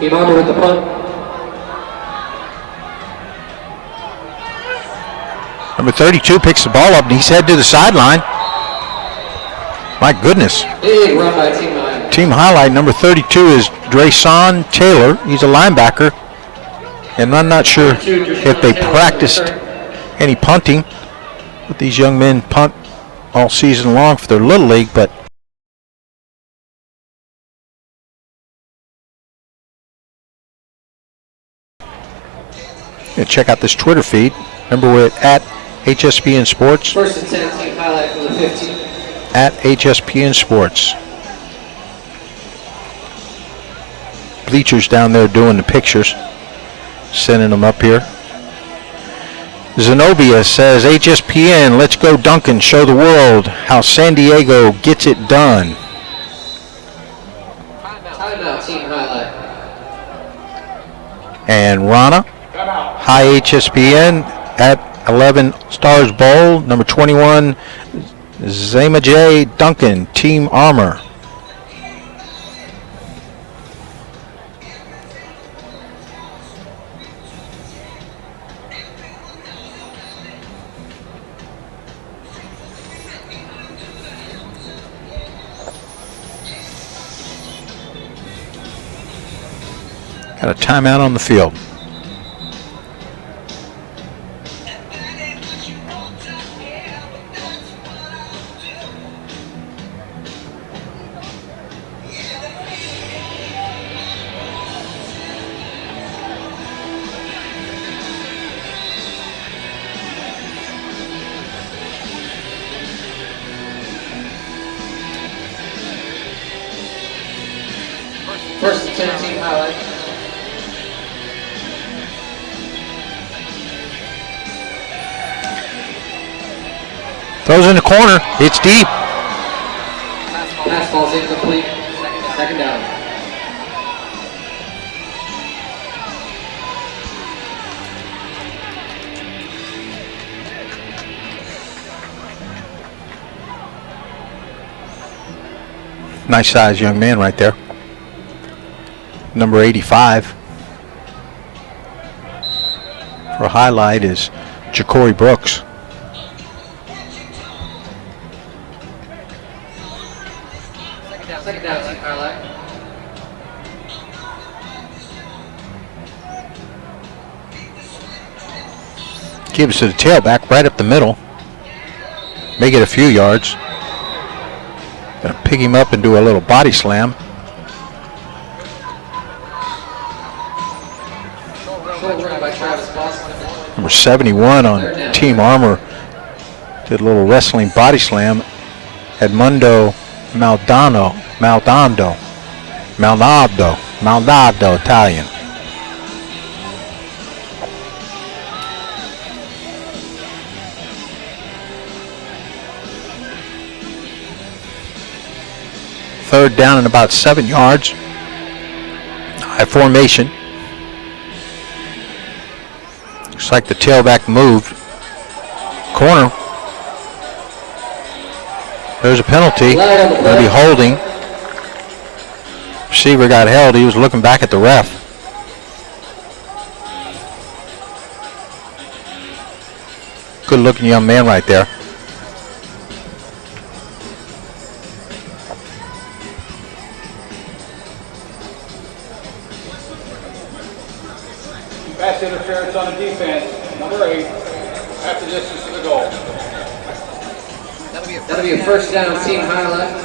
Team Armour with the punt. Number 32 picks the ball up, and he's headed to the sideline. My goodness. Big run by Team Highlight. Team highlight, number 32 is Drayson Taylor. He's a linebacker. And I'm not sure if they practiced any punting. But these young men punt all season long for their little league, but check out this Twitter feed. Remember, we're at HSPN Sports. First and 10, Team Highlight from the 15. At HSPN Sports. Bleachers down there doing the pictures. Sending them up here. Zenobia says, HSPN, let's go Duncan, show the world how San Diego gets it done. Timeout, Team Highlight. And Rana, hi HSPN, at 11 Stars Bowl, number 21, Zamajay Duncan, Team Armour. Got a timeout on the field. First and 10 team highlight. Throws in the corner. It's deep. Pass ball's incomplete. Second down. Nice sized young man right there. Number 85. For a highlight is Ja'Cory Brooks. Second down team highlight. Gives to the tailback right up the middle. May get a few yards. Gonna pick him up and do a little body slam. Short run by Travis Boston. Number 71 on Team Armor did a little wrestling body slam. Edmundo Maldonado, Italian. Third down and about 7 yards. High formation. Looks like the tailback moved. Corner. There's a penalty. Going to be holding. Receiver got held. He was looking back at the ref. Good looking young man right there. Pass interference on the defense. Number 8. Half the distance to the goal. That'll be a first down team highlight.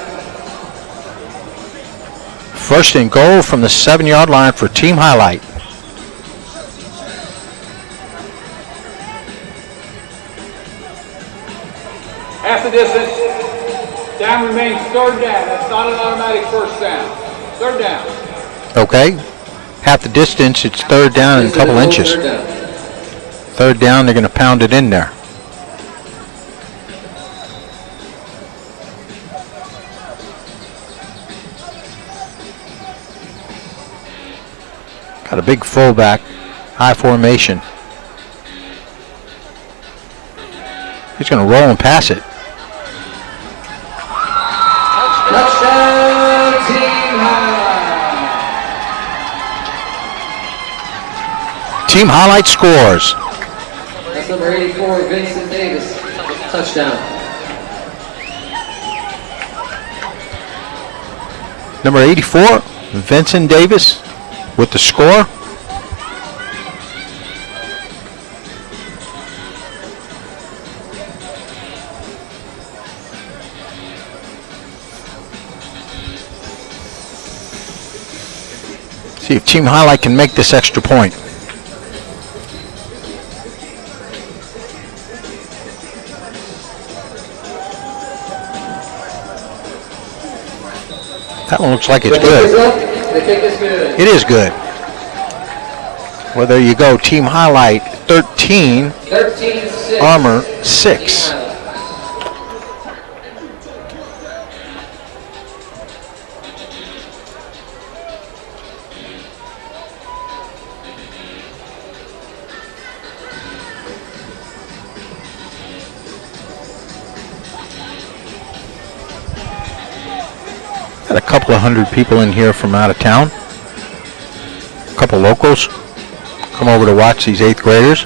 First and goal from the 7-yard line for team highlight. Half the distance. Down remains third down. That's not an automatic first down. Third down. Okay. Half the distance, it's third down and a couple inches. Third down, they're going to pound it in there. Got a big fullback, high formation. He's going to roll and pass it. Touchdown team highlight. Team highlight scores. That's number 84, Vincent Davis. Touchdown. Number 84, Vincent Davis with the score. See if Team Highlight can make this extra point. That one looks like it's good. The kick is good. It is good. Well, there you go. Team Highlight 13, 13-6. Armor 6. Got a couple of hundred people in here from out of town. A couple locals come over to watch these 8th graders.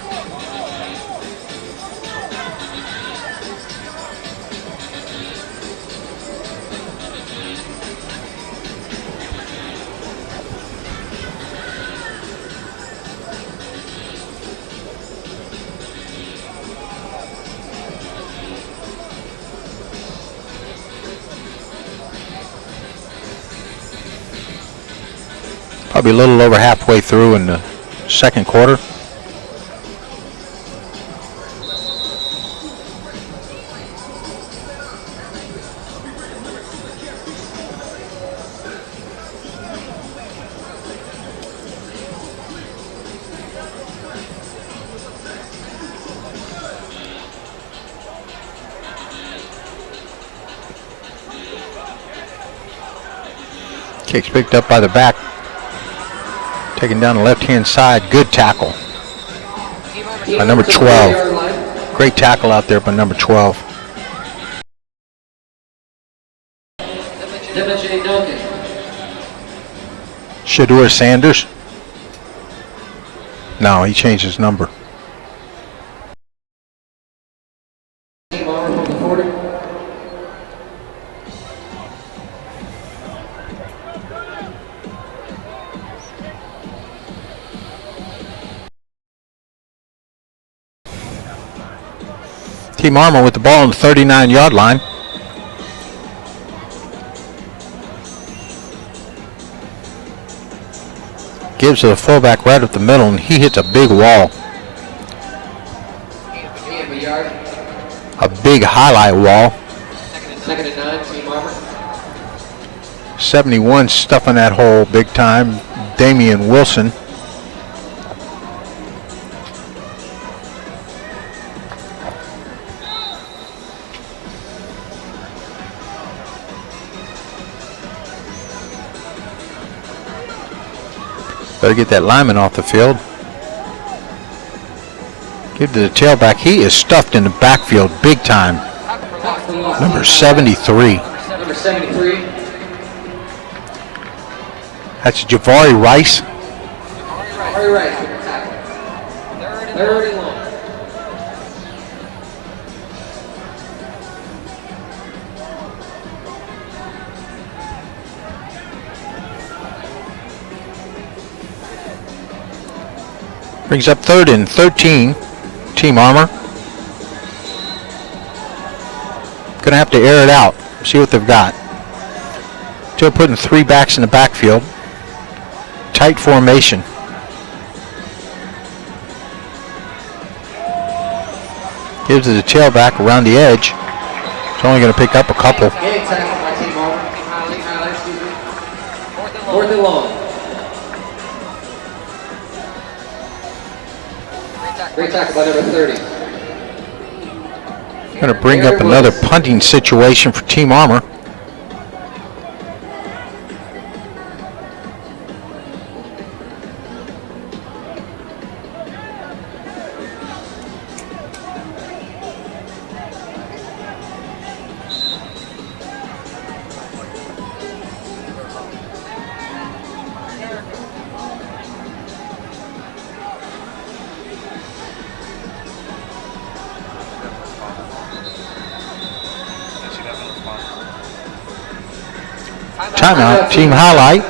Probably a little over halfway through in the second quarter. Kick's picked up by the back. Taken down the left-hand side. Good tackle by number 12. Great tackle out there by number 12. Shadur Sanders. No, he changed his number. Team Armour with the ball on the 39-yard line. Gives to the fullback right up the middle, and he hits a big wall. A big highlight wall. Second and 9, Team Armour. 71 stuffing that hole big time. Damian Wilson. Better get that lineman off the field. Give to the tailback. He is stuffed in the backfield big time. Number 73. Number 73. That's Javari Rice. Javari Rice with the tackle. Third and long. Brings up 3rd and 13. Team Armour. Gonna have to air it out. See what they've got. Still putting 3 backs in the backfield. Tight formation. Gives it the tailback around the edge. It's only going to pick up a couple. Getting tackled by Team Armour. Excuse me. 4th and long. Great tackle by number 30. Going to bring up another punting situation for Team Armour. Timeout, team highlight.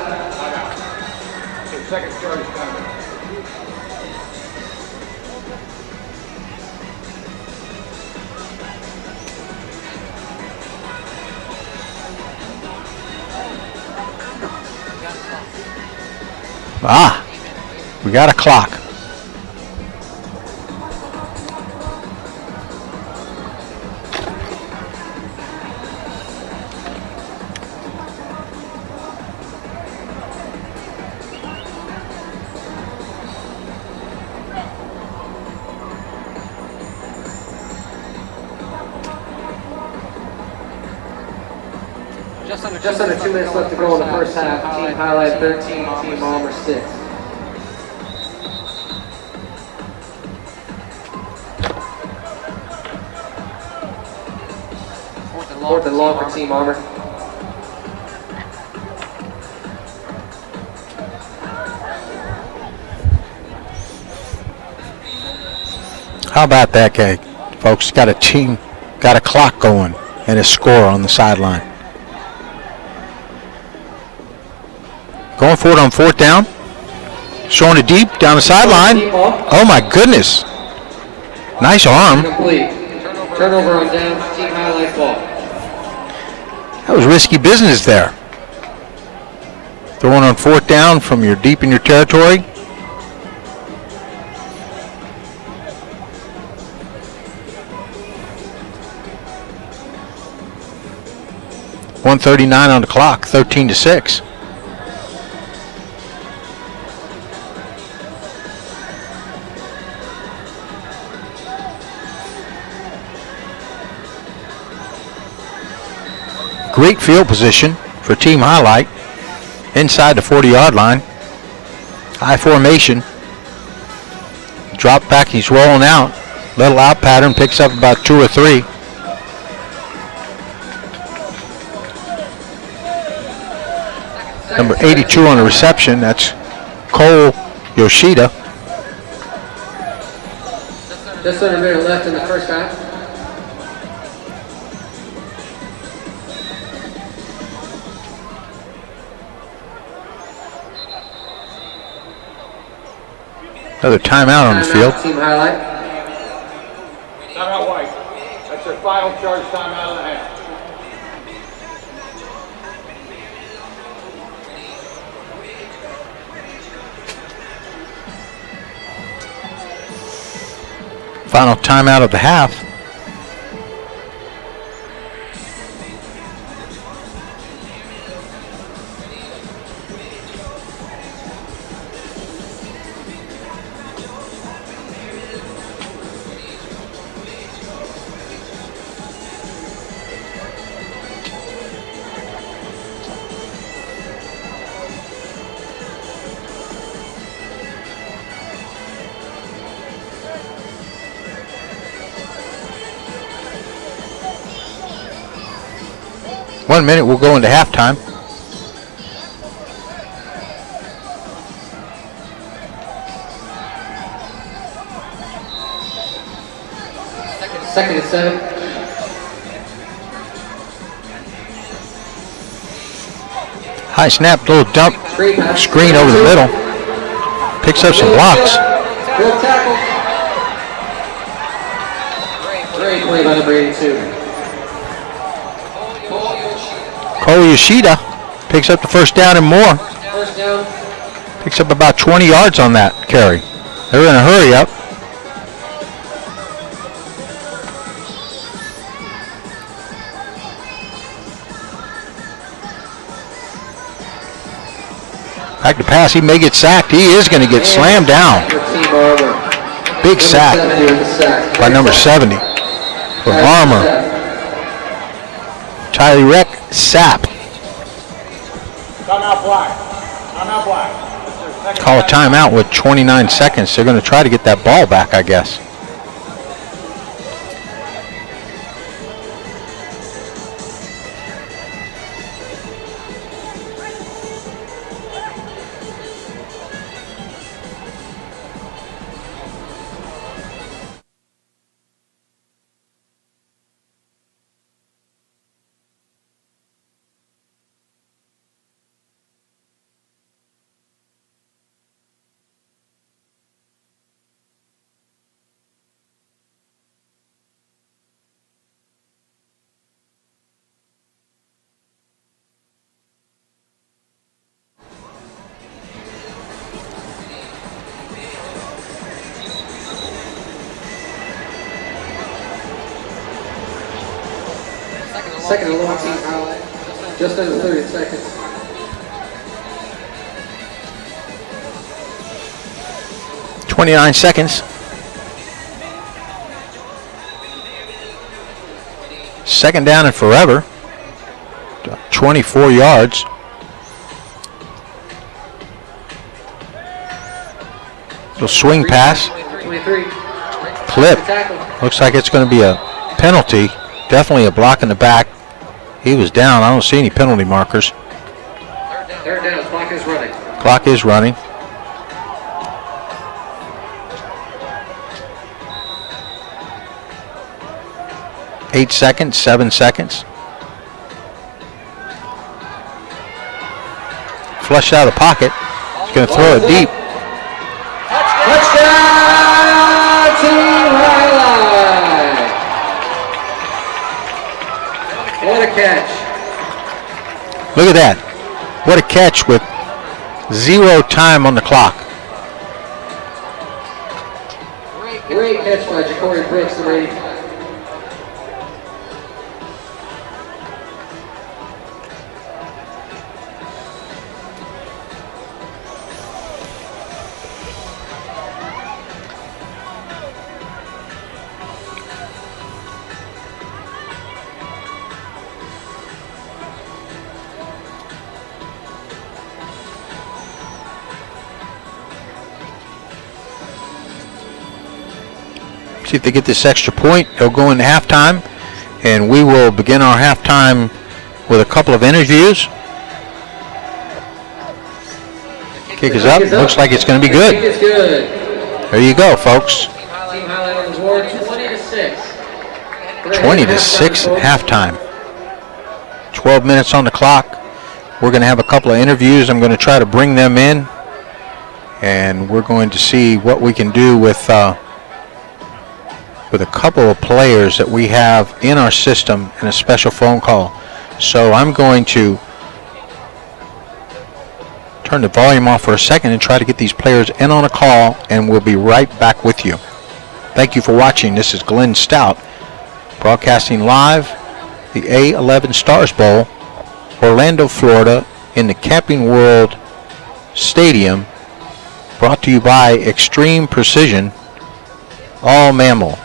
We got a clock. Just under 2 minutes left to go in the first half. Team highlight 13, Team Armour 6. Fourth and long for Team Armour. How about that, guy, folks? Got a team, got a clock going, and a score on the sideline. Going for it on 4th down. Showing it deep down the sideline. Oh my goodness. Nice arm. Complete. Turnover on down. Team highlight ball. That was risky business there. Throwing on 4th down from your deep in your territory. .139 on the clock, 13-6. Great field position for team highlight. Inside the 40-yard line. High formation. Drop back, he's rolling out. Little out pattern, picks up about 2 or 3. Number 82 on the reception, that's Cole Yoshida. Just under a minute left in the first half. Another timeout on the field. Team highlight. Timeout White. That's their final charge timeout of the half. Final timeout of the half. One minute, we'll go into halftime. Second and 7. High snap, little dump, screen over the middle. Picks up some blocks. Good tackle. Great play by number 82. Cole Yoshida picks up the first down and more. First down. Picks up about 20 yards on that carry. They're in a hurry up. Back to pass, he may get sacked. He is going to get slammed down. Big sack by number 70 for Armour. Tyrek Sapp. Timeout Black. Timeout Black. Call a timeout with 29 seconds. They're going to try to get that ball back, I guess. Second and long team highlight. Just under 30 seconds. .29 seconds. Second down and forever. 24 yards. Little swing pass. 23. Clip. Looks like it's going to be a penalty. Definitely a block in the back. He was down. I don't see any penalty markers. Third down. Clock is running. Clock is running. Eight seconds, 7 seconds. Flushed out of the pocket. He's going to throw it deep. Touchdown, team highlight. What a catch. Look at that. What a catch with 0 time on the clock. Great catch by Ja'Cory Brooks, the rating. See if they get this extra point. They'll go into halftime, and we will begin our halftime with a couple of interviews. Kick is up. Looks like it's going to be good. Kick is good. There you go, folks. Team highlight on the board, 20-6. 20-6 at halftime. 12 minutes on the clock. We're going to have a couple of interviews. I'm going to try to bring them in, and we're going to see what we can do with a couple of players that we have in our system and a special phone call. So I'm going to turn the volume off for a second and try to get these players in on a call, and we'll be right back with you. Thank you for watching. This is Glenn Stout, broadcasting live the A11 Stars Bowl, Orlando, Florida, in the Camping World Stadium, brought to you by Extreme Precision, all mammal.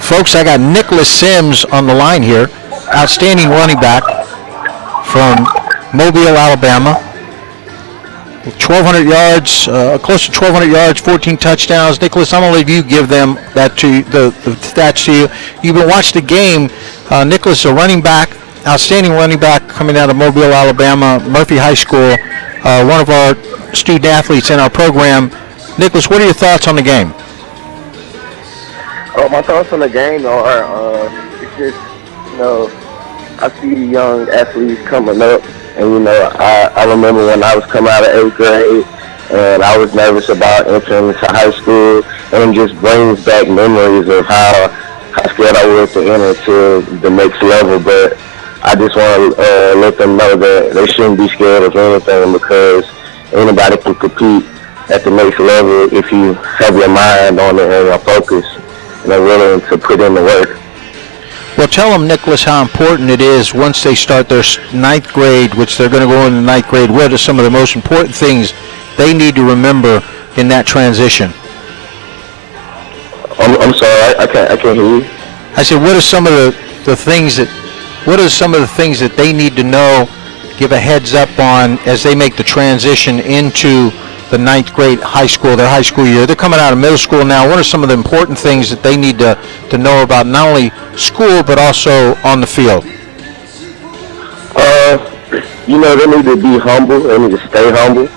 Folks, I got Nicholas Sims on the line here, outstanding running back from Mobile, Alabama. 1,200 yards, close to 1,200 yards, 14 touchdowns. Nicholas, I'm going to leave you give them that to the stats to you. You've been watching the game. Nicholas, a running back, outstanding running back coming out of Mobile, Alabama, Murphy High School, one of our student athletes in our program. Nicholas, what are your thoughts on the game? My thoughts on the game are, it's just, I see young athletes coming up, and, I remember when I was coming out of 8th grade, and I was nervous about entering into high school, and it just brings back memories of how scared I was to enter to the next level. But I just want to let them know that they shouldn't be scared of anything, because anybody can compete at the next level if you have your mind on it and your focus. And they're willing to put in the work. Well, tell them, Nicholas, how important it is once they start their ninth grade, which they're going to go into ninth grade. What are some of the most important things they need to remember in that transition? I'm sorry, I can't hear you. I said, what are some of the things that they need to know, give a heads up on as they make the transition into the ninth grade high school, their high school year? They're coming out of middle school now. What are some of the important things that they need to know about not only school but also on the field? They need to be humble. They need to stay humble.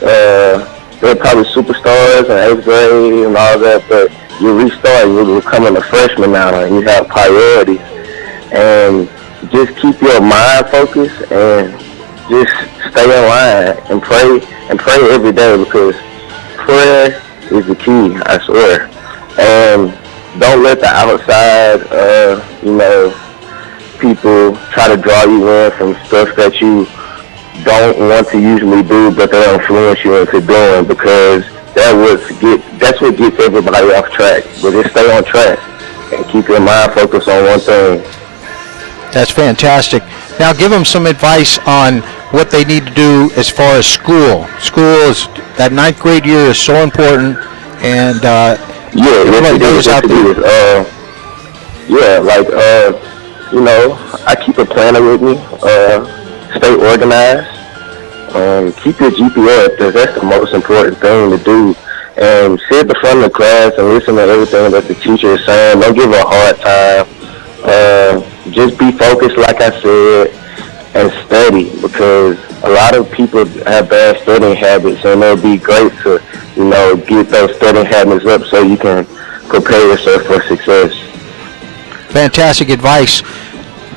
They're probably superstars in 8th grade and all that, but you restart, you're becoming a freshman now, and you have priorities. And just keep your mind focused and just stay in line and pray every day, because prayer is the key, I swear. And don't let the outside, people try to draw you in from stuff that you don't want to usually do, but they'll influence you into doing, because that's what gets everybody off track. But just stay on track and keep your mind focused on one thing. That's fantastic. Now give them some advice on what they need to do as far as school. School is, that ninth grade year is so important, and everybody knows out there. I keep a planner with me. Stay organized. Keep your GPA up there. That's the most important thing to do. And sit at the front of the class and listen to everything that the teacher is saying. Don't give her a hard time. Just be focused, like I said, and study, because a lot of people have bad studying habits, and it'll be great to, get those studying habits up so you can prepare yourself for success. Fantastic advice.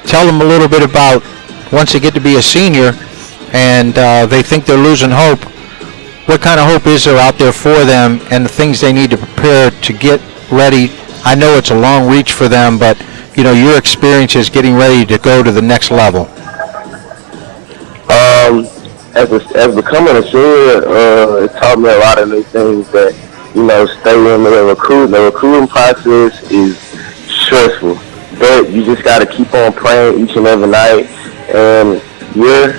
Tell them a little bit about once they get to be a senior and they think they're losing hope, what kind of hope is there out there for them and the things they need to prepare to get ready? I know it's a long reach for them, but your experience is getting ready to go to the next level. As becoming a senior, it taught me a lot of new things that, stay in the recruiting. The recruiting process is stressful, but you just got to keep on praying each and every night, and your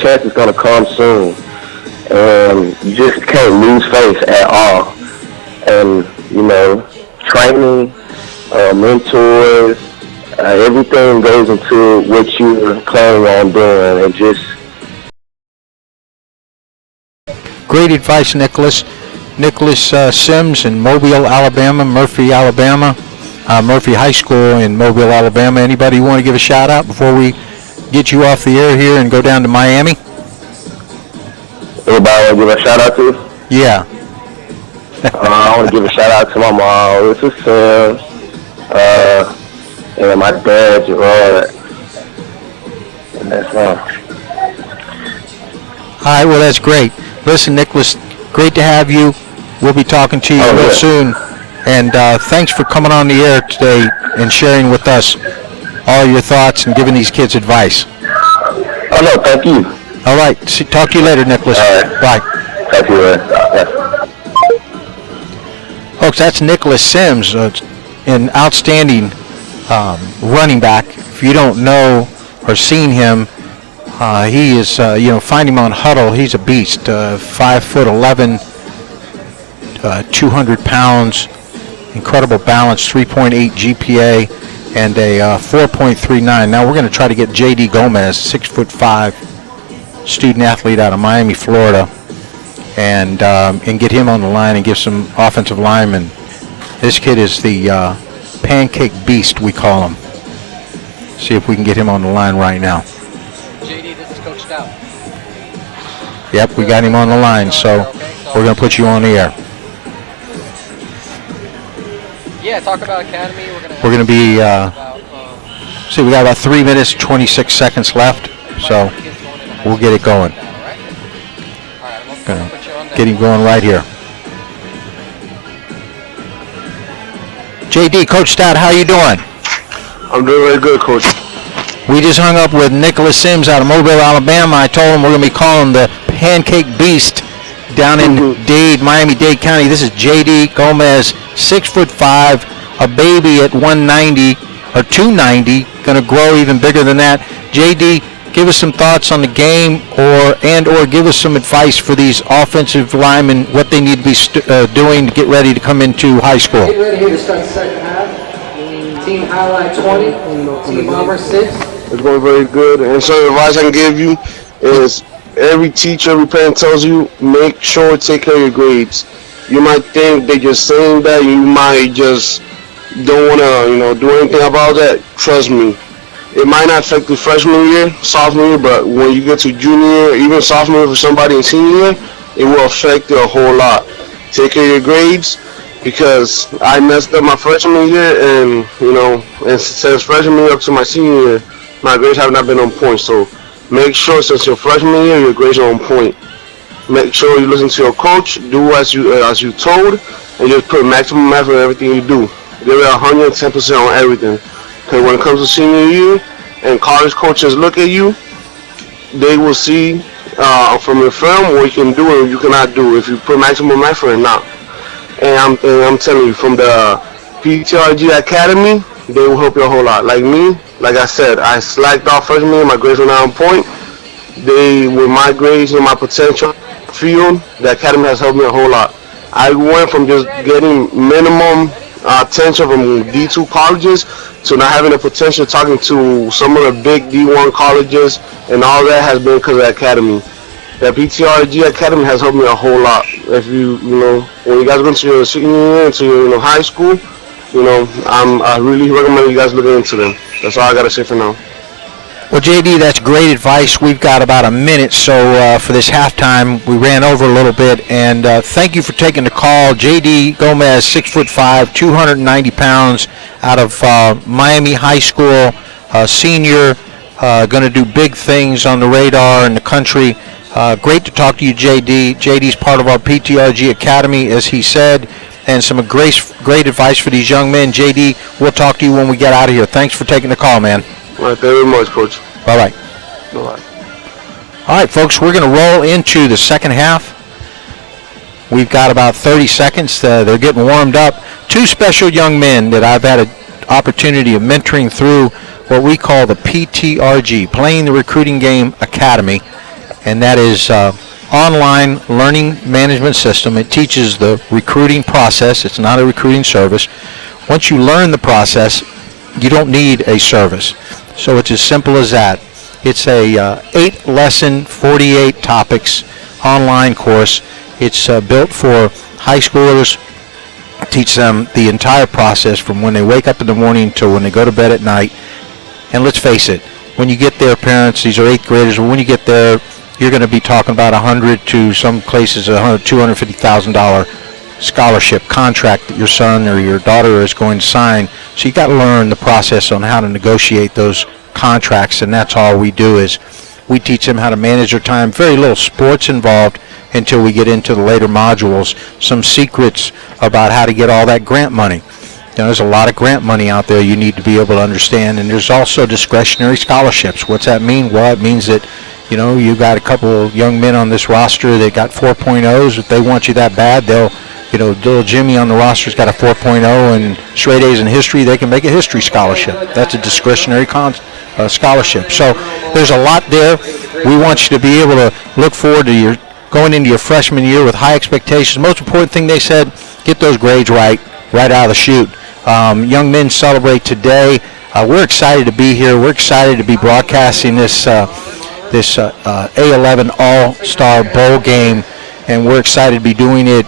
chance is going to come soon. And you just can't lose faith at all. And, training, mentors, everything goes into what you're planning on doing, and just... Great advice, Nicholas. Nicholas Sims in Mobile, Alabama, Murphy, Alabama, Murphy High School in Mobile, Alabama. Anybody want to give a shout out before we get you off the air here and go down to Miami? Anybody want to give a shout out to? Yeah. I want to give a shout out to my mom, this is Sam, and my dad, Gerard. And that's all. All right, well, that's great. Listen, Nicholas, great to have you. We'll be talking to you real soon. And thanks for coming on the air today and sharing with us all your thoughts and giving these kids advice. Oh, no, thank you. All right. Talk to you later, Nicholas. All right. Bye. Talk to you later. Bye. Folks, that's Nicholas Sims, an outstanding running back. If you don't know or seen him, he is, find him on Huddle. He's a beast. 5'11", 200 pounds, incredible balance, 3.8 GPA, and a 4.39. Now we're going to try to get J.D. Gomez, 6'5", student athlete out of Miami, Florida, and get him on the line and give some offensive linemen. This kid is the pancake beast, we call him. See if we can get him on the line right now. JD, this is Coach Stout. Yep, we got him on the line, so we're going to put you on the air. Yeah, talk about Academy. We're going to be, see, we got about 3 minutes, 26 seconds left, so we'll get it going. Going to get him going right here. JD, Coach Stout, how you doing? I'm doing very good, Coach. We just hung up with Nicholas Sims out of Mobile, Alabama. I told him we're going to be calling the Pancake Beast down in Dade, Miami-Dade County. This is J.D. Gomez, 6'5", a baby at 190, or 290, going to grow even bigger than that. JD, give us some thoughts on the game, or give us some advice for these offensive linemen, what they need to be doing to get ready to come into high school. Get ready here to start the second half. Team highlight 20, team bomber 6. It's going very good. And so the advice I can give you is every teacher, every parent tells you, make sure to take care of your grades. You might think they're just saying that. You might just don't want to, do anything about that. Trust me. It might not affect the freshman year, sophomore year, but when you get to junior year, even sophomore year for somebody in senior year, it will affect you a whole lot. Take care of your grades, because I messed up my freshman year, and and since freshman year up to my senior year, my grades have not been on point. So make sure since your freshman year, your grades are on point. Make sure you listen to your coach, do as you told, and just put maximum effort in everything you do. Give it 110% on everything. Because when it comes to senior year and college coaches look at you, they will see from your film what you can do and what you cannot do if you put maximum effort or not. And I'm telling you, from the PTRG Academy, they will help you a whole lot. Like me, like I said, I slacked off freshman year, my grades were not on point. With my grades and my potential field, the Academy has helped me a whole lot. I went from just getting minimum attention from D2 colleges to not having the potential talking to some of the big D1 colleges, and all that has been because of the Academy. The PTRG Academy has helped me a whole lot. If when you guys go into your senior year, into your high school, I really recommend you guys looking into them. That's all I gotta say for now. Well, JD, that's great advice. We've got about a minute, so for this halftime, we ran over a little bit, and thank you for taking the call. JD Gomez, 6'5", 290 pounds, out of Miami High School, senior, going to do big things on the radar in the country. Great to talk to you, JD. JD's part of our PTRG Academy, as he said, and some great advice for these young men. JD, we'll talk to you when we get out of here. Thanks for taking the call, man. All right, thank you very much, Coach. Bye-bye. Bye-bye. All right, folks, we're going to roll into the second half. We've got about 30 seconds. They're getting warmed up. Two special young men that I've had an opportunity of mentoring through what we call the PTRG, Playing the Recruiting Game Academy, and that is online learning management system. It teaches the recruiting process. It's not a recruiting service. Once you learn the process, you don't need a service. So it's as simple as that. It's a 8-lesson, 48 topics online course. It's built for high schoolers. Teach them the entire process from when they wake up in the morning to when they go to bed at night. And let's face it, when you get there, parents, these are 8th graders, when you get there, you're going to be talking about $100,000 to some places $250,000 scholarship contract that your son or your daughter is going to sign. So you got to learn the process on how to negotiate those contracts, and that's all we do is we teach them how to manage their time. Very little sports involved until we get into the later modules. Some secrets about how to get all that grant money. There's a lot of grant money out there you need to be able to understand, and there's also discretionary scholarships. What's that mean? Well, it means that you got a couple of young men on this roster that got 4.0s. If they want you that bad, they'll little Jimmy on the roster's got a 4.0 and straight A's in history, they can make a history scholarship. That's a discretionary scholarship. So there's a lot there. We want you to be able to look forward to going into your freshman year with high expectations. Most important thing they said, get those grades right out of the chute. Young men celebrate today. We're excited to be here. We're excited to be broadcasting this A11 All-Star Bowl game. And we're excited to be doing it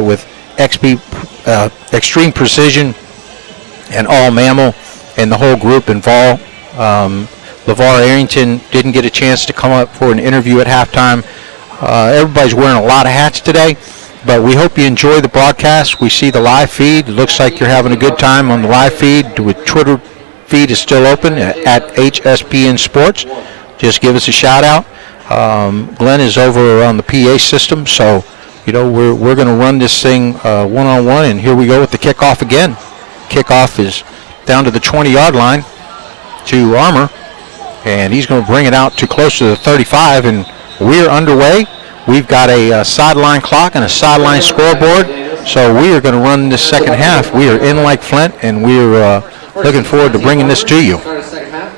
with extreme precision and all mammal and the whole group involved. LeVar Arrington didn't get a chance to come up for an interview at halftime. Everybody's wearing a lot of hats today, but we hope you enjoy the broadcast. We see the live feed. It looks like you're having a good time on the live feed. The Twitter feed is still open at HSPN Sports. Just give us a shout out. Glenn is over on the PA system, so we're going to run this thing one-on-one, and here we go with the kickoff again. Kickoff is down to the 20-yard line to Armour, and he's going to bring it out to close to the 35, and we're underway. We've got a sideline clock and a sideline scoreboard, so we are going to run this second half. We are in like Flint, and we're Looking forward to bringing this to you. Start of second half.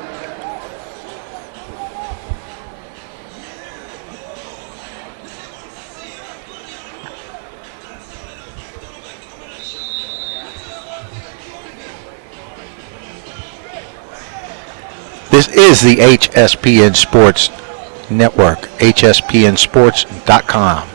This is the HSPN Sports Network, hspnsports.com.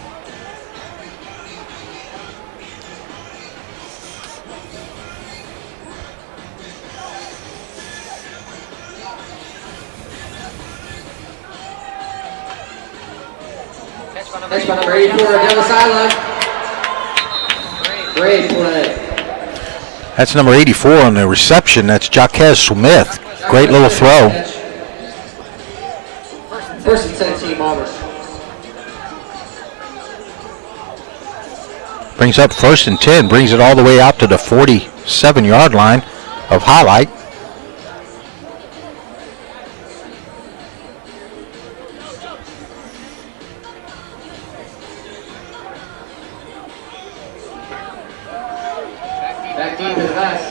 Next by number 84 down the sideline. Great play. That's number 84 on the reception. That's Jaquez Smith. Great little throw. First and 10 team Auburn. Brings up first and 10. Brings it all the way out to the 47-yard line of Highlight. Back deep in the pass.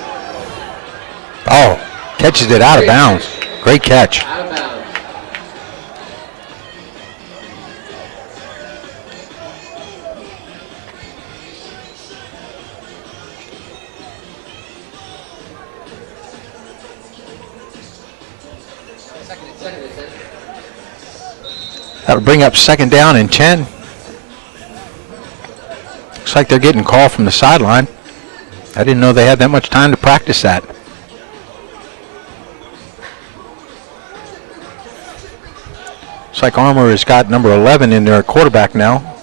Oh, catches it out of bounds. Great catch. Out of bounds. Second and 10. That'll bring up second down and 10. Looks like they're getting called from the sideline. I didn't know they had that much time to practice that. Looks like Armour has got number 11 in their quarterback now,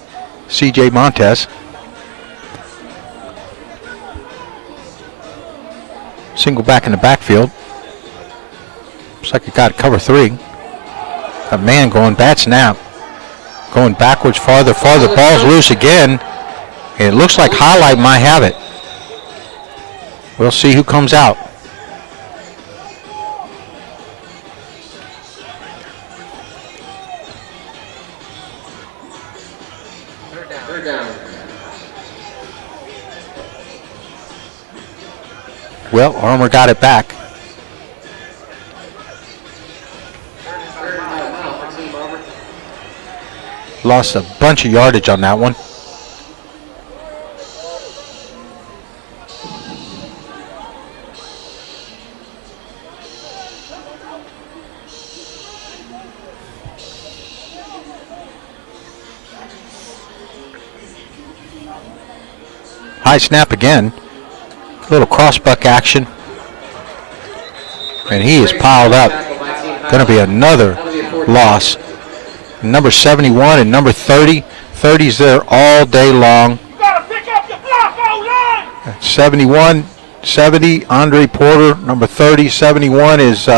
C.J. Montez. Single back in the backfield. Looks like it got cover 3. A man going, bad snap. Going backwards, farther. Ball's loose again. And it looks like Highlight might have it. We'll see who comes out. Third down. Well, Armour got it back. Lost a bunch of yardage on that one. High snap again. A little crossbuck action. And he is piled up. Going to be another loss. Number 71 and number 30. 30's there all day long. 71, 70, Andre Porter. Number 30, 71 is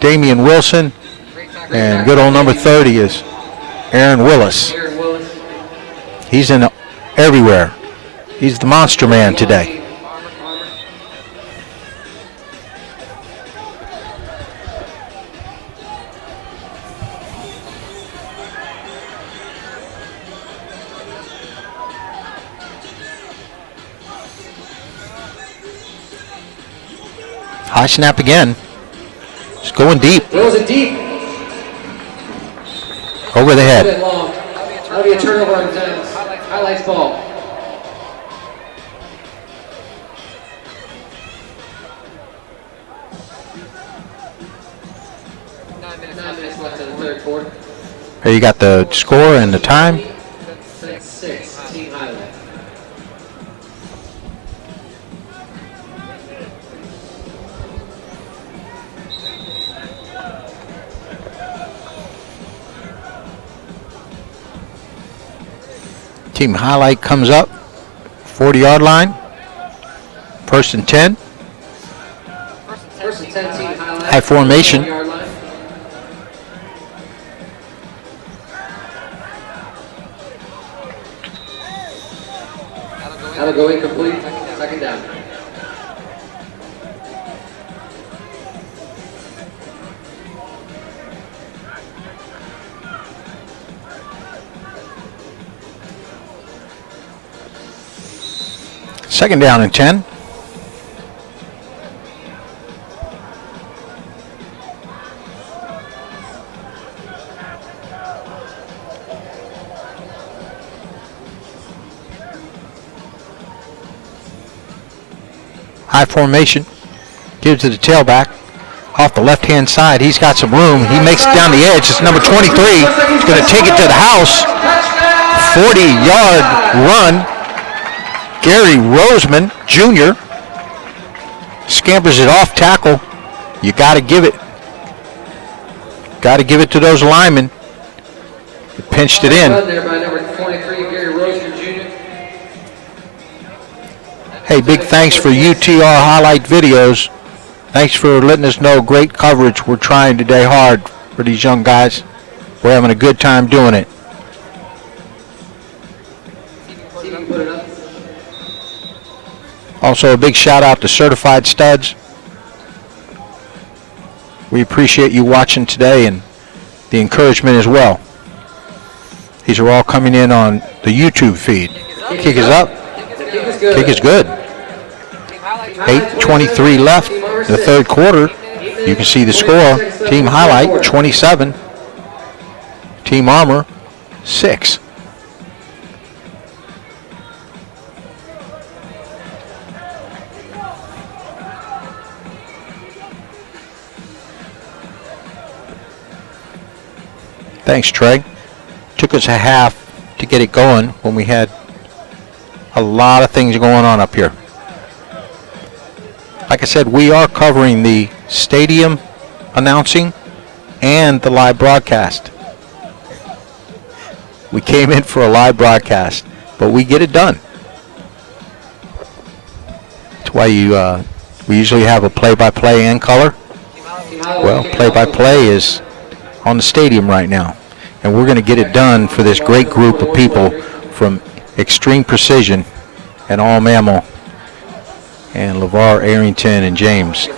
Damian Wilson. And good old number 30 is Aaron Willis. He's in everywhere. He's the monster man today. High snap again. It's going deep. Throws it deep. Over the head. That'll be a turnover on Thames. Highlights ball. Nine minutes left in the third quarter. Here you got the score and the time. 6, team Highlight. Team Highlight comes up. 40-yard line. First and 10. First and 10, team Highlight. High formation. 40-yard line. That'll go incomplete. Second down. Second down and 10. High formation. Gives it to tailback. Off the left-hand side. He's got some room. He makes it down the edge. It's number 23. He's going to take it to the house. 40-yard run. Gary Roseman, Jr. scampers it off tackle. You got to give it. Got to give it to those linemen. He pinched it in. Hey, big thanks for UTR highlight videos. Thanks for letting us know great coverage. We're trying today hard for these young guys. We're having a good time doing it. Also, a big shout out to Certified Studs. We appreciate you watching today and the encouragement as well. These are all coming in on the YouTube feed. Kick is up. Kick is good. 8:23 left in the third quarter. You can see the score. Team highlight 27. Team Armor 6. Thanks, Trey. Took us a half to get it going when we had a lot of things going on up here. Like I said, we are covering the stadium announcing and the live broadcast. We came in for a live broadcast, but we get it done. That's why we usually have a play-by-play and color. Well, play-by-play is on the stadium right now, and we're going to get it done for this great group of people from Extreme Precision and All Mammal and LeVar Arrington and James.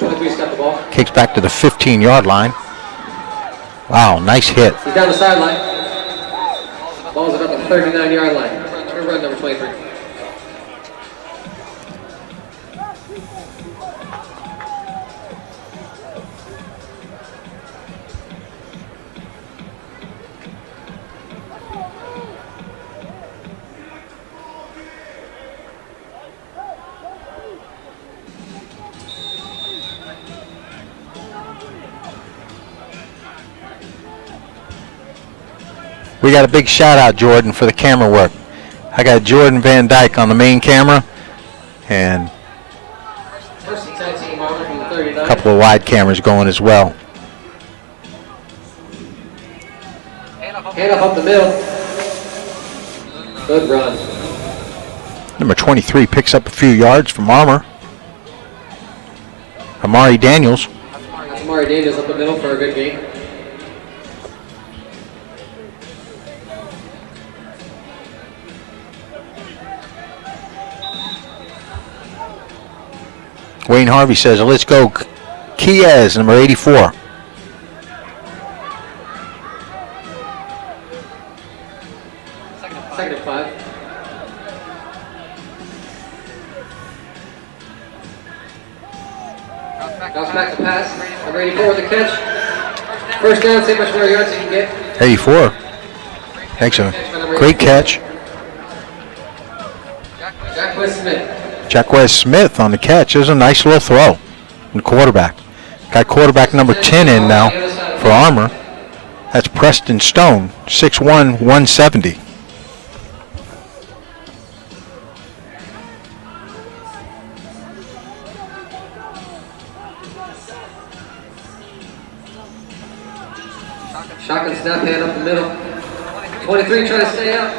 Kicks back to the 15-yard line. Wow, nice hit. He's down the sideline. Ball's about the 39-yard line. Good run, number 23. We got a big shout out, Jordan, for the camera work. I got Jordan Van Dyke on the main camera and a couple of wide cameras going as well. Hand up the middle. Good run. Number 23 picks up a few yards from Armor. Amari Daniels. Amari Daniels up the middle for a good game. Wayne Harvey says, let's go Kiez, number 84. Second and 5. Drops back to pass. Number 84 with the catch. First down, see how much more yards you can get. 84. Thanks, a great catch. Jacquez Smith. Jacquez Smith on the catch. There's a nice little throw from the quarterback. Got quarterback number 10 in now for Armor. That's Preston Stone, 6'1", 170. Shotgun snap, hand up the middle. 23 trying to stay up.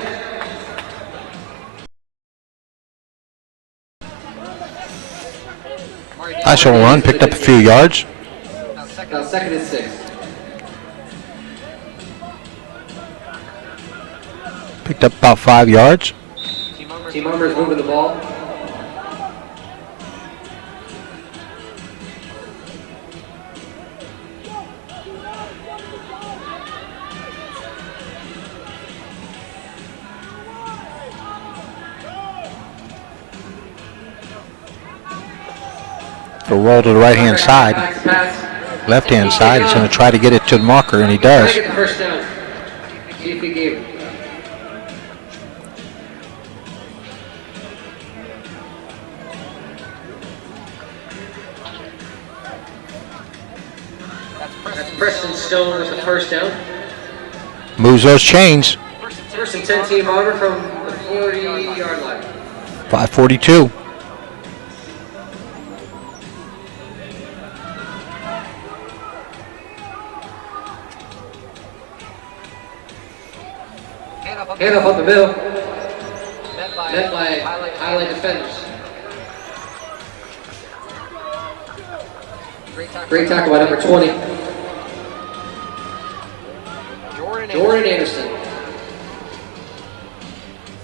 Nice little run, picked up a few yards. Second and 6. Picked up about 5 yards. Team Armor is moving the ball. A roll to the right-hand side. Left-hand side, he's going to try to get it to the marker, and he does. Get the first down. See if he gave it. Preston Stone with the first down. Moves those chains. First and 10 team over from the 40-yard line. 5:42. Hand up the middle. Met by highlight defenders. Great tackle by number 20. Jordan Anderson.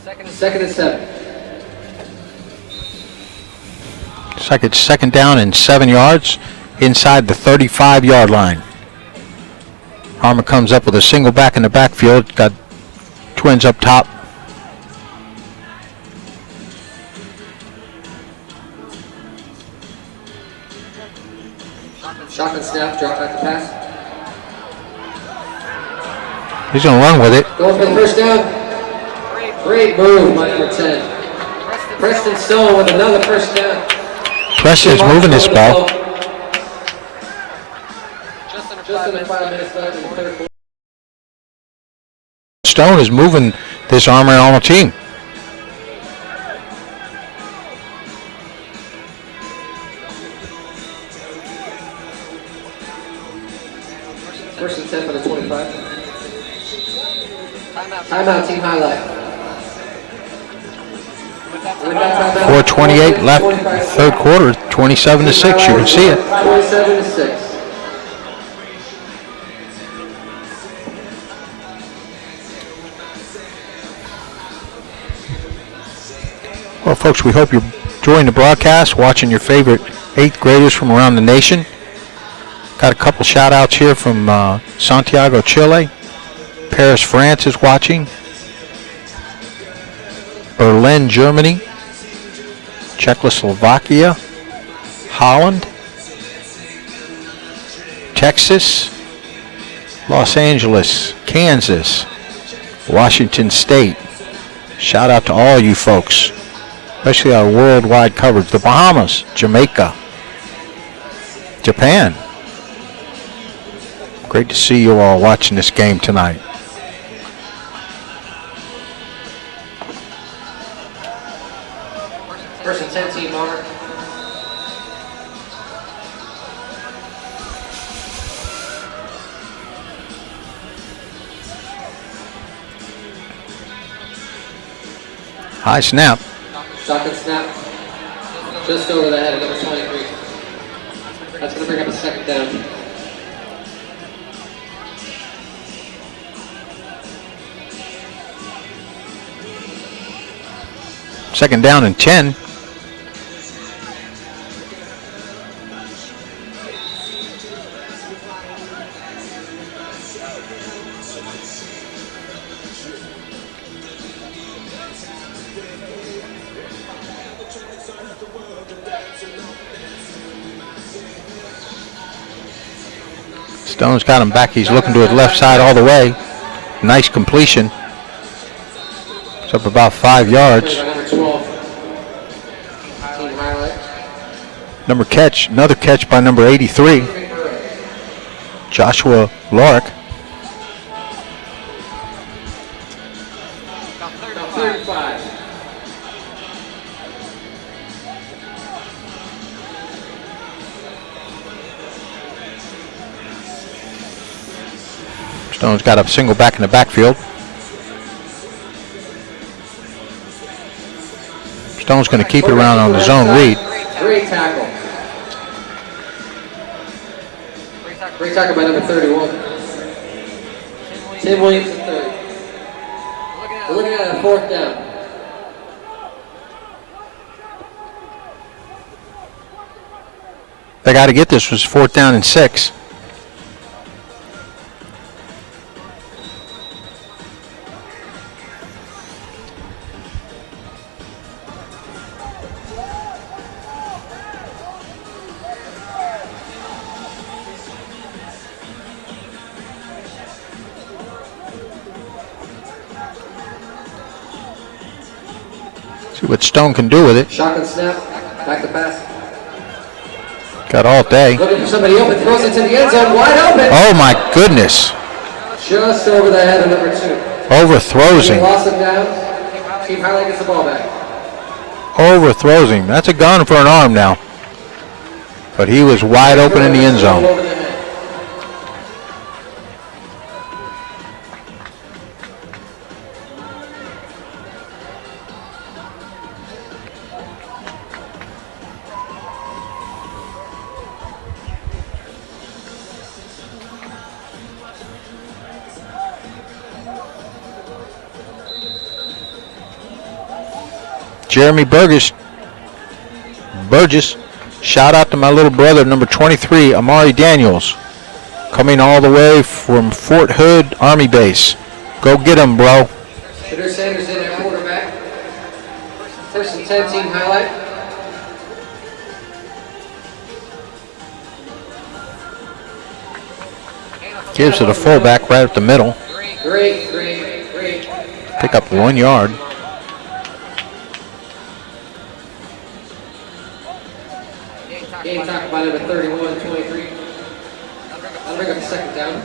Second and 7. Second down and 7 yards inside the 35-yard line. Harmon comes up with a single back in the backfield. Got twins up top. Shotgun snap, drop back to pass. He's going to run with it. Going for the first down. Great move by number 10. Preston Stone with another first down. Preston's moving this ball. Just under 5 minutes left in the third quarter. Stone is moving this Armor Alma team. First and 10 for the 25. Timeout, team highlight. 4:28 left, third quarter, 27-6. You can see it. 27-6. Well, folks, we hope you're enjoying the broadcast, watching your favorite 8th graders from around the nation. Got a couple shout outs here from Santiago, Chile. Paris, France is watching. Berlin, Germany. Czechoslovakia. Holland. Texas. Los Angeles. Kansas. Washington State. Shout out to all you folks, especially our worldwide coverage. The Bahamas, Jamaica, Japan. Great to see you all watching this game tonight. First and 10 team over. High snap. Shotgun snap. Just over the head of number 23. That's going to bring up a second down. Second down and 10. Stone's got him back. He's looking to his left side all the way. Nice completion. It's up about 5 yards. Another catch by number 83, Joshua Lorick. Stone's got a single back in the backfield. Stone's going to keep it around on the zone read. Great tackle. Great tackle by number 31. Tim Williams at 30. We're looking at a fourth down. They got to get this. Was 4th down and 6. See what Stone can do with it. Shotgun snap, back to pass. Got all day. Looking for somebody open, throws it to the end zone, wide open. Oh my goodness. Just over the head of number 2. Overthrows him. Loss of downs. Team highlight gets the ball back. Overthrows him. That's a gun for an arm now. But he was wide open in the end zone. Jeremy Burgess, shout out to my little brother, number 23, Amari Daniels, coming all the way from Fort Hood Army Base. Go get him, bro. Shooter Sanders in at quarterback. First and 10 team highlight. Gives it a fullback right up the middle. Great. Pick up 1 yard. Game tackle by number 31, 23. I'll bring up a second down.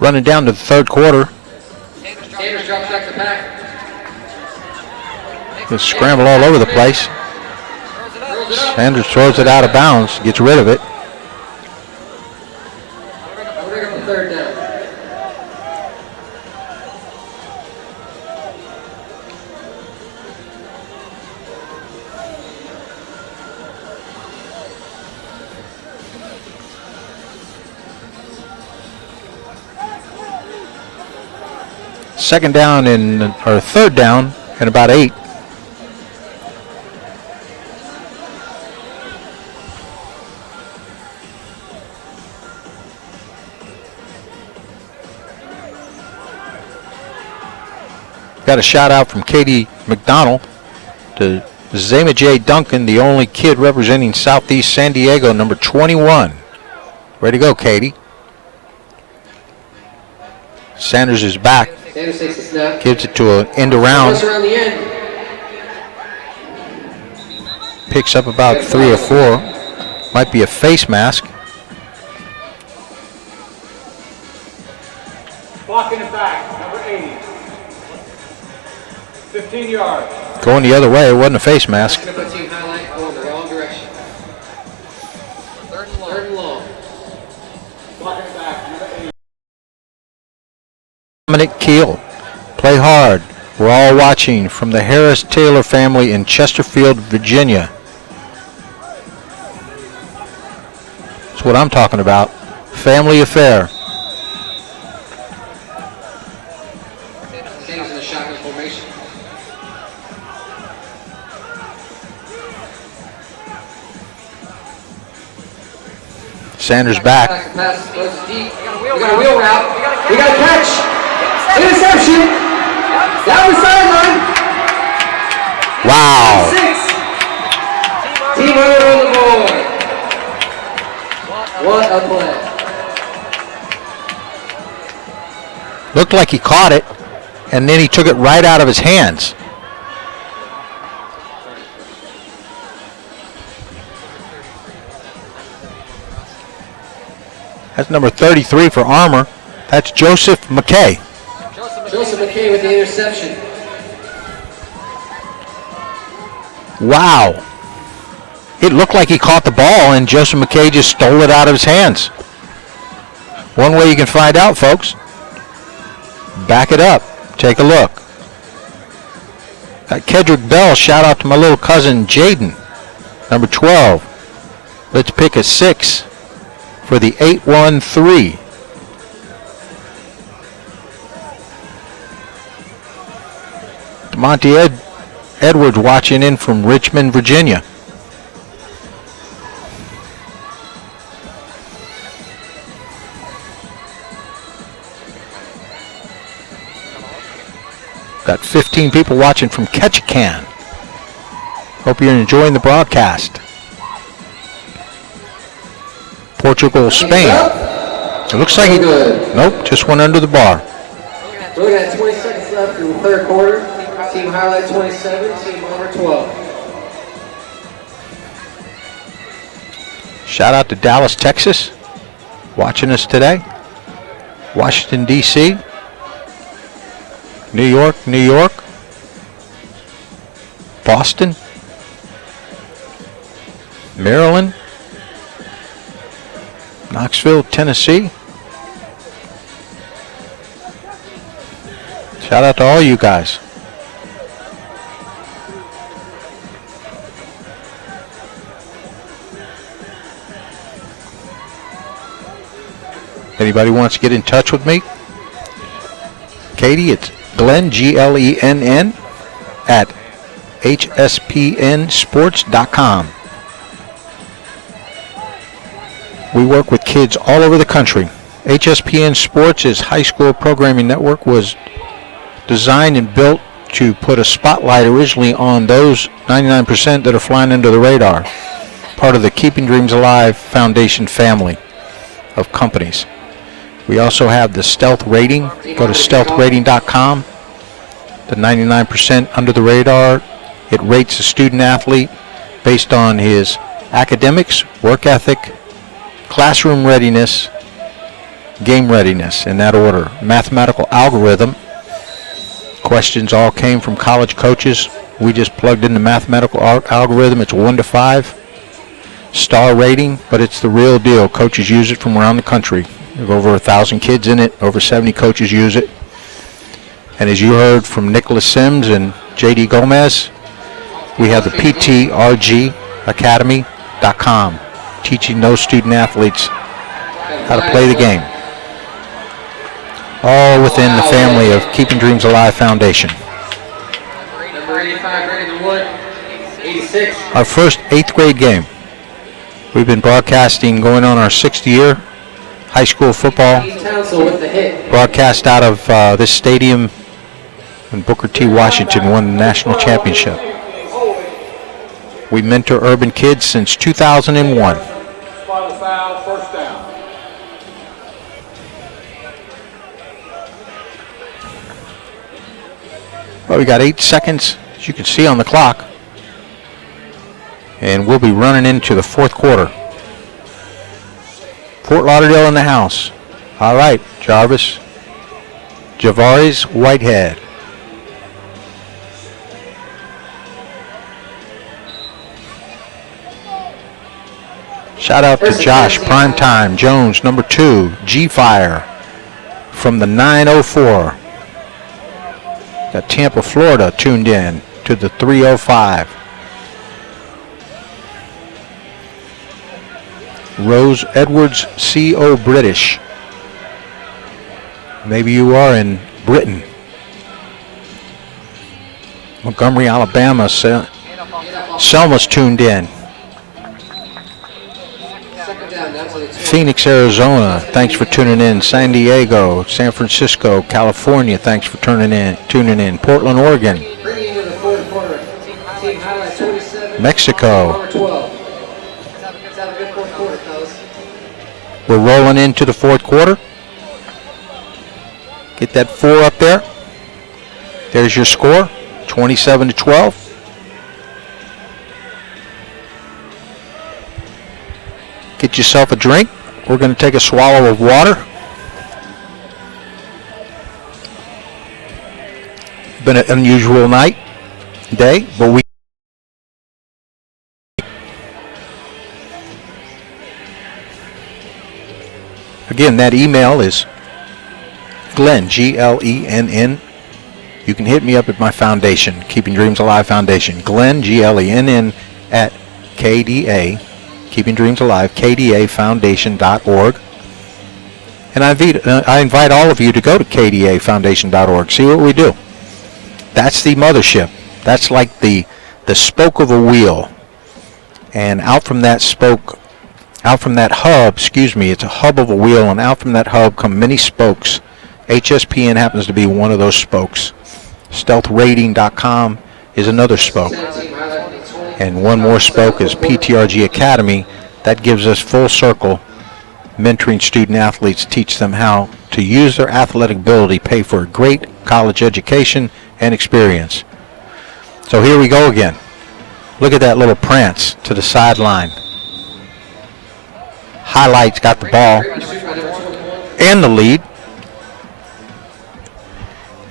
Running down to the third quarter. Sanders drops back the pack. Just scramble all over the place. Sanders throws it out of bounds, gets rid of it. I'll bring up the third down. Third down and about 8. Got a shout out from Katie McDonald to Zema J. Duncan, the only kid representing Southeast San Diego, number 21. Way to go, Katie. Sanders is back. Sanders takes the snap. Gives it to an end around. Around the end. Picks up about 3 or 4. Might be a face mask. Blocking it back, number 80. 15 yards. Going the other way, it wasn't a face mask. Team highlight going the wrong direction. Third and long. Blocking it back, number 80. Dominic Keel, play hard. We're all watching from the Harris Taylor family in Chesterfield, Virginia. That's what I'm talking about. Family affair. Sanders in the shotgun formation. Sanders back. Pass goes deep. We got a wheel route. We got a catch. Interception. Down the sideline. Wow. 6. Team runner on the board. What a play. Looked like he caught it, and then he took it right out of his hands. That's number 33 for Armor. That's Joseph McKay. Joseph McKay with the interception. Wow. It looked like he caught the ball, and Joseph McKay just stole it out of his hands. One way you can find out, folks. Back it up. Take a look. Got Kedrick Bell. Shout out to my little cousin, Jaden, number 12. Let's pick a 6 for the 813. Monty Edwards watching in from Richmond, Virginia. Got 15 people watching from Ketchikan. Hope you're enjoying the broadcast. Portugal, Spain. It looks like it. Nope, just went under the bar. We're looking at 20 seconds left in the third quarter. Team highlight 27, team armor 12. Shout out to Dallas, Texas, watching us today. Washington, D.C., New York, New York, Boston, Maryland, Knoxville, Tennessee. Shout out to all you guys. Anybody wants to get in touch with me? Katie, it's Glenn, Glenn, at HSPNsports.com. We work with kids all over the country. HSPN Sports' high school programming network was designed and built to put a spotlight originally on those 99% that are flying under the radar, part of the Keeping Dreams Alive Foundation family of companies. We also have the Stealth Rating. Go to stealthrating.com. The 99% under the radar. It rates a student athlete based on his academics, work ethic, classroom readiness, game readiness, in that order. Mathematical algorithm. Questions all came from college coaches. We just plugged in the mathematical algorithm. It's 1 to 5. Star rating, but it's the real deal. Coaches use it from around the country. We have over 1,000 kids in it. Over 70 coaches use it. And as you heard from Nicholas Sims and J.D. Gomez, we have the PTRGacademy.com, teaching those student athletes how to play the game. All within the family of Keeping Dreams Alive Foundation. Number 85, Brandon Wood. 86. Our first 8th grade game. We've been broadcasting, going on our 6th year. High school football broadcast out of this stadium when Booker T. Washington won the national championship. We mentor urban kids since 2001. First down. Well, we got 8 seconds, as you can see on the clock. And we'll be running into the 4th quarter. Fort Lauderdale in the house. All right, Jarvis. Javaris Whitehead. Shout out to Josh Primetime Jones, number 2, G-Fire from the 904. Got Tampa, Florida tuned in to the 305. Rose Edwards, C.O. British. Maybe you are in Britain. Montgomery, Alabama. Selma's tuned in. Phoenix, Arizona. Thanks for tuning in. San Diego, San Francisco, California. Thanks for tuning in. Portland, Oregon. Mexico. We're rolling into the 4th quarter. Get that 4 up there. There's your score, 27-12. Get yourself a drink. We're going to take a swallow of water. Been an unusual day, but we again, that email is Glenn, Glenn. You can hit me up at my foundation, Keeping Dreams Alive Foundation. Glenn, Glenn, at KDA, Keeping Dreams Alive, KDAfoundation.org. And I invite all of you to go to KDAfoundation.org. See what we do. That's the mothership. That's like the spoke of a wheel. And out from that hub, it's a hub of a wheel, and out from that hub come many spokes. HSPN happens to be one of those spokes. StealthRating.com is another spoke. And one more spoke is PTRG Academy. That gives us full circle, mentoring student athletes, teach them how to use their athletic ability, pay for a great college education and experience. So here we go again. Look at that little prance to the sideline. Highlights got the ball and the lead.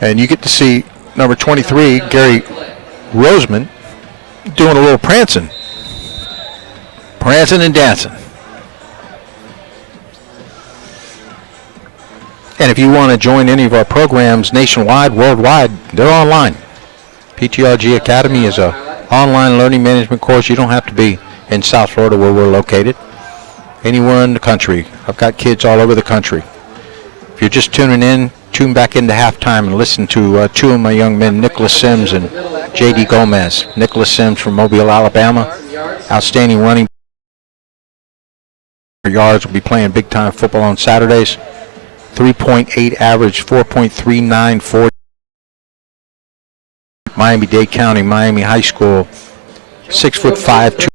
And you get to see number 23, Gary Roseman, doing a little prancing. Prancing and dancing. And if you want to join any of our programs nationwide, worldwide, they're online. PTRG Academy is a online learning management course. You don't have to be in South Florida where we're located. Anywhere in the country. I've got kids all over the country. If you're just tuning in, tune back into halftime and listen to two of my young men, Nicholas Sims and J.D. Gomez. Nicholas Sims from Mobile, Alabama. Outstanding running yards. Will be playing big-time football on Saturdays. 3.8 average, 4.39 40. Miami-Dade County, Miami High School. 6'5", 2.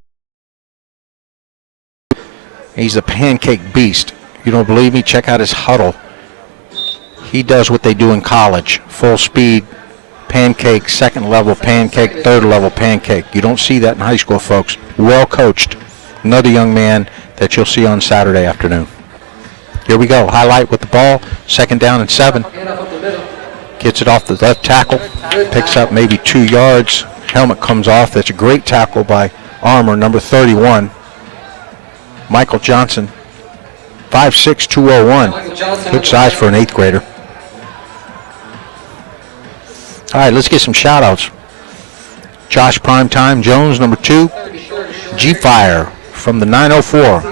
He's a pancake beast. You don't believe me? Check out his huddle. He does what they do in college. Full speed, pancake, second level pancake, third level pancake. You don't see that in high school, folks. Well coached. Another young man that you'll see on Saturday afternoon. Here we go. Highlight with the ball. 2nd down and 7. Gets it off the left tackle. Picks up maybe 2 yards. Helmet comes off. That's a great tackle by Armour, number 31. Michael Johnson. 5'6", 201. Good size for an 8th grader. All right, let's get some shout-outs. Josh Primetime Jones, number 2. G-Fire from the 904.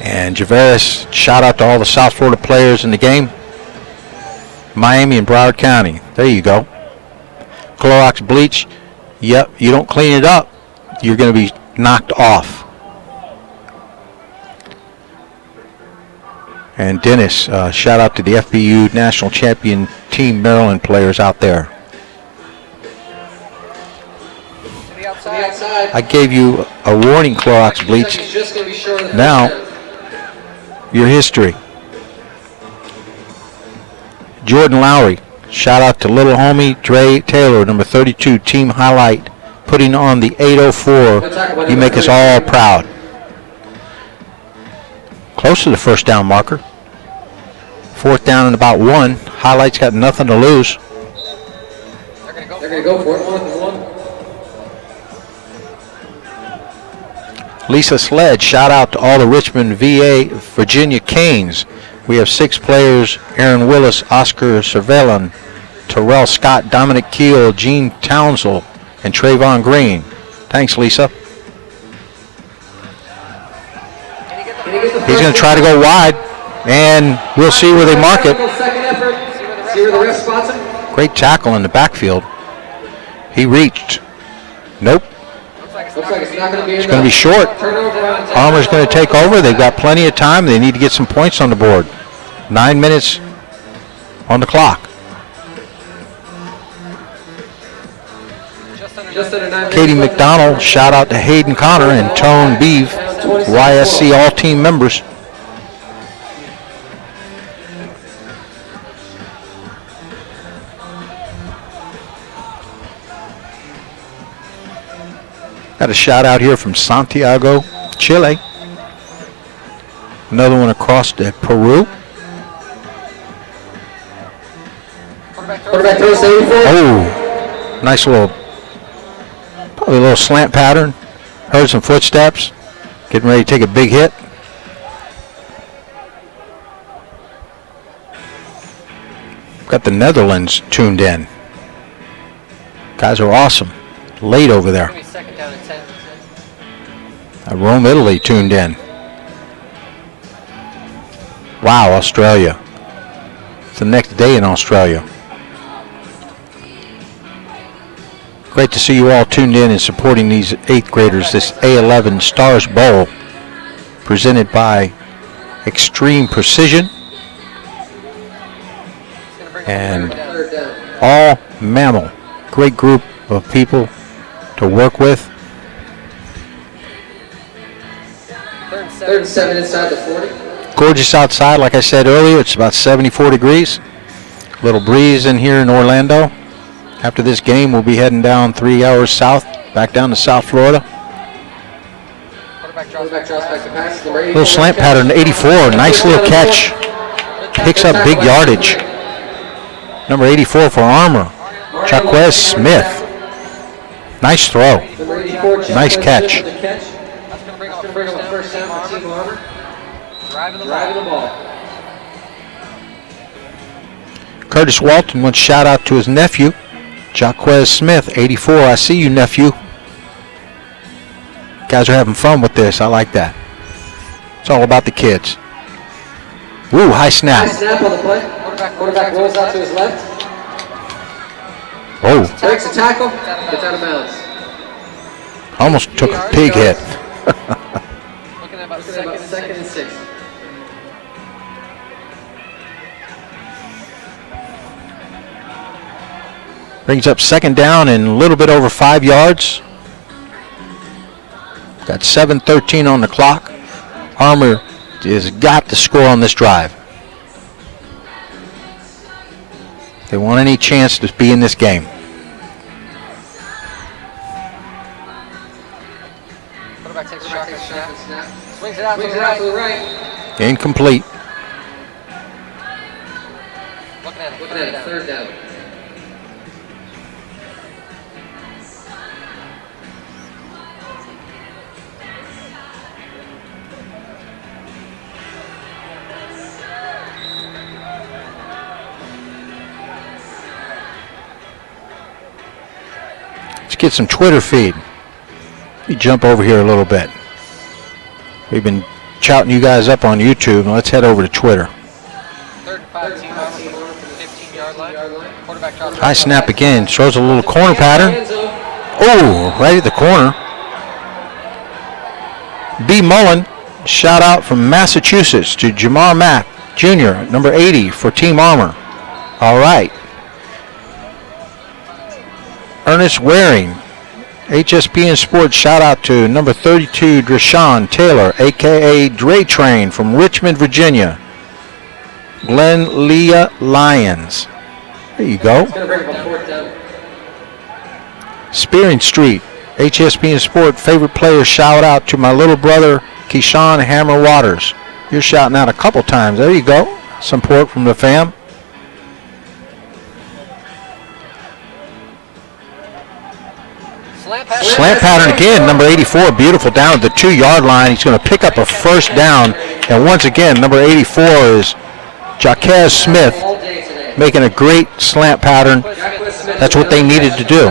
And Javaris, shout-out to all the South Florida players in the game. Miami and Broward County. There you go. Clorox bleach. Yep, you don't clean it up, you're going to be knocked off. And Dennis, shout out to the FBU National Champion Team Maryland players out there. I gave you a warning, Clorox bleach. Now, your history. Jordan Lowry, shout out to little homie Dre Taylor, number 32, team highlight, putting on the 804. You make us all proud. Close to the first down marker. 4th down and about 1. Highlights got nothing to lose. They're going to go for it. 4th and 1. Lisa Sledge, shout out to all the Richmond, VA, Virginia Canes. We have 6 players: Aaron Willis, Oscar Cervellan, Terrell Scott, Dominic Keel, Gene Townsell, and Trayvon Green. Thanks, Lisa. He's going to try to go wide, and we'll see where they mark it. Great tackle in the backfield. He reached. Nope. It's going to be short. Armour's going to take over. They've got plenty of time. They need to get some points on the board. 9 minutes on the clock. Katie McDonald, shout out to Hayden Connor and Tone Beeve, YSC all-team members. Got a shout out here from Santiago, Chile. Another one across to Peru. Oh, nice little, probably a little slant pattern. Heard some footsteps. Getting ready to take a big hit. Got the Netherlands tuned in. Guys are awesome. Late over there. Rome, Italy tuned in. Wow, Australia. It's the next day in Australia. Great to see you all tuned in and supporting these 8th graders, this A11 Stars Bowl, presented by Extreme Precision and All Mammal. Great group of people to work with. Third and 7 inside the 40. Gorgeous outside, like I said earlier. It's about 74 degrees. A little breeze in here in Orlando. After this game, we'll be heading down 3 hours south, back down to South Florida. Quarterback draws back to pass. Little slant pattern, 84. Nice little catch. Picks up big yardage. Number 84 for Armor, Jaquez Smith. Nice throw. Nice catch. That's going to bring up first down for Team Armor. Driving the ball. Curtis Walton wants shout out to his nephew, Jaquez Smith, 84. I see you, nephew. Guys are having fun with this. I like that. It's all about the kids. Woo, high snap. High snap on the play. Quarterback rolls out to his left. Oh, Breaks a tackle. Gets out of bounds. almost took a pig hit. Looking at about second and 6. Brings up second down and a little bit over 5 yards. Got 7:13 on the clock. Armor has got to score on this drive. They want any chance to be in this game. Quarterback takes a shotgun snap. Swings it out to the right. Incomplete. Looking at it. Third down. Let's get some Twitter feed. Let me jump over here a little bit. We've been shouting you guys up on YouTube. Now let's head over to Twitter. Third and 5, Team Armor from the 15-yard line. Quarterback drops. High snap again. Shows a little corner pattern. Oh, right at the corner. B. Mullen, shout out from Massachusetts to Jamar Mack Jr., number 80 for Team Armor. All right. Ernest Waring, HSPN Sports, shout out to number 32, Drashawn Taylor, a.k.a. Dre Train from Richmond, Virginia. Glenn Leah Lyons. There you go. It's going to bring up a fourth down. Spearing Street, HSPN Sport, favorite player, shout out to my little brother, Keyshawn Hammer Waters. You're shouting out a couple times. There you go. Support from the fam. Slant pattern again, number 84, beautiful down at the 2-yard line. He's going to pick up a first down. And once again, number 84 is Jaquez Smith, making a great slant pattern. That's what they needed to do.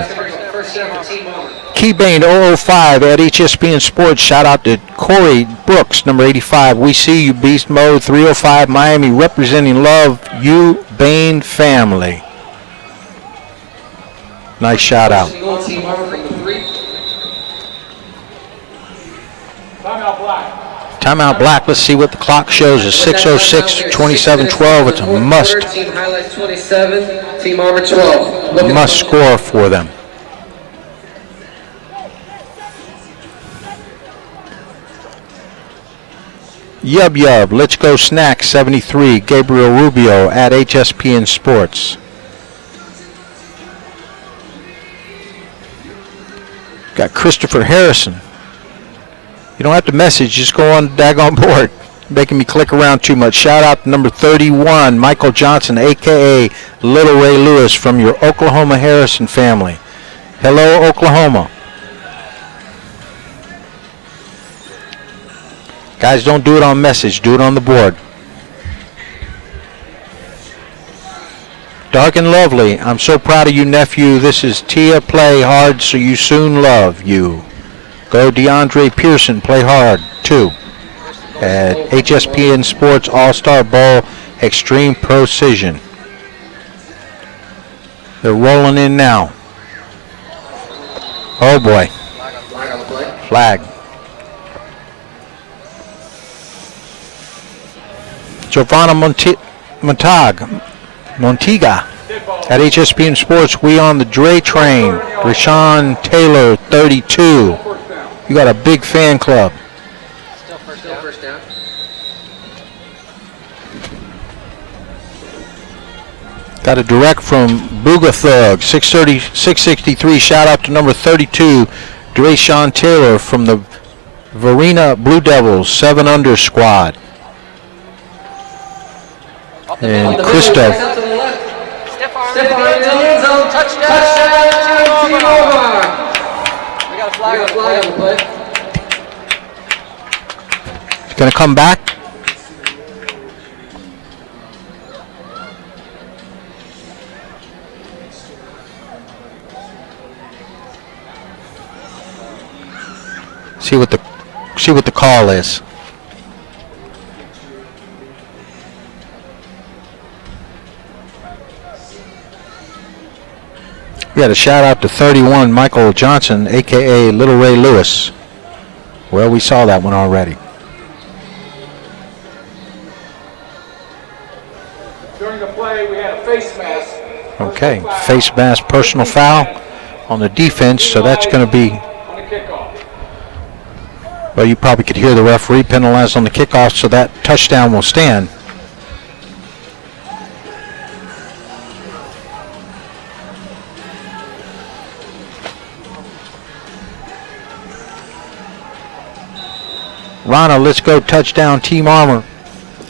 Keybane 005 at HSPN Sports, shout out to Corey Brooks, number 85. We see you, Beast Mode 305 Miami, representing love, you Bane family. Nice shout out. Timeout Black. Let's see what the clock shows. Is 6:06, 27-12. It's a must. Team highlights 27, Team Armor 12. Must score for them. Yub, let's go snack 73, Gabriel Rubio at HSPN Sports. Got Christopher Harrison. You don't have to message, just go on the daggone board. Making me click around too much. Shout out to number 31, Michael Johnson, a.k.a. Little Ray Lewis from your Oklahoma Harrison family. Hello, Oklahoma. Guys, don't do it on message. Do it on the board. Dark and Lovely, I'm so proud of you, nephew. This is Tia. Play hard so you soon love you. Go DeAndre Pearson. Play hard, too. At HSPN Sports All-Star Bowl Extreme Precision. They're rolling in now. Oh, boy. Flag. Giovanna Montiga. At HSPN Sports, we on the Dre train. Rashawn Taylor, 32. You got a big fan club. Still first down. Got a direct from Booga Thug, 663. Shout out to number 32, Rashawn Taylor from the Varina Blue Devils, 7 under squad. And Christoph. Stiff arm in the end zone. Touchdown, T-Mobile. We got a flag on the play. He's going to come back. See what the call is. We had a shout out to 31 Michael Johnson, aka Little Ray Lewis. Well, we saw that one already. During the play, we had a face mask. Okay, face mask personal foul on the defense, so that's going to be. On the kickoff. Well, you probably could hear the referee penalize on the kickoff, so that touchdown will stand. Rana, let's go touchdown Team Armor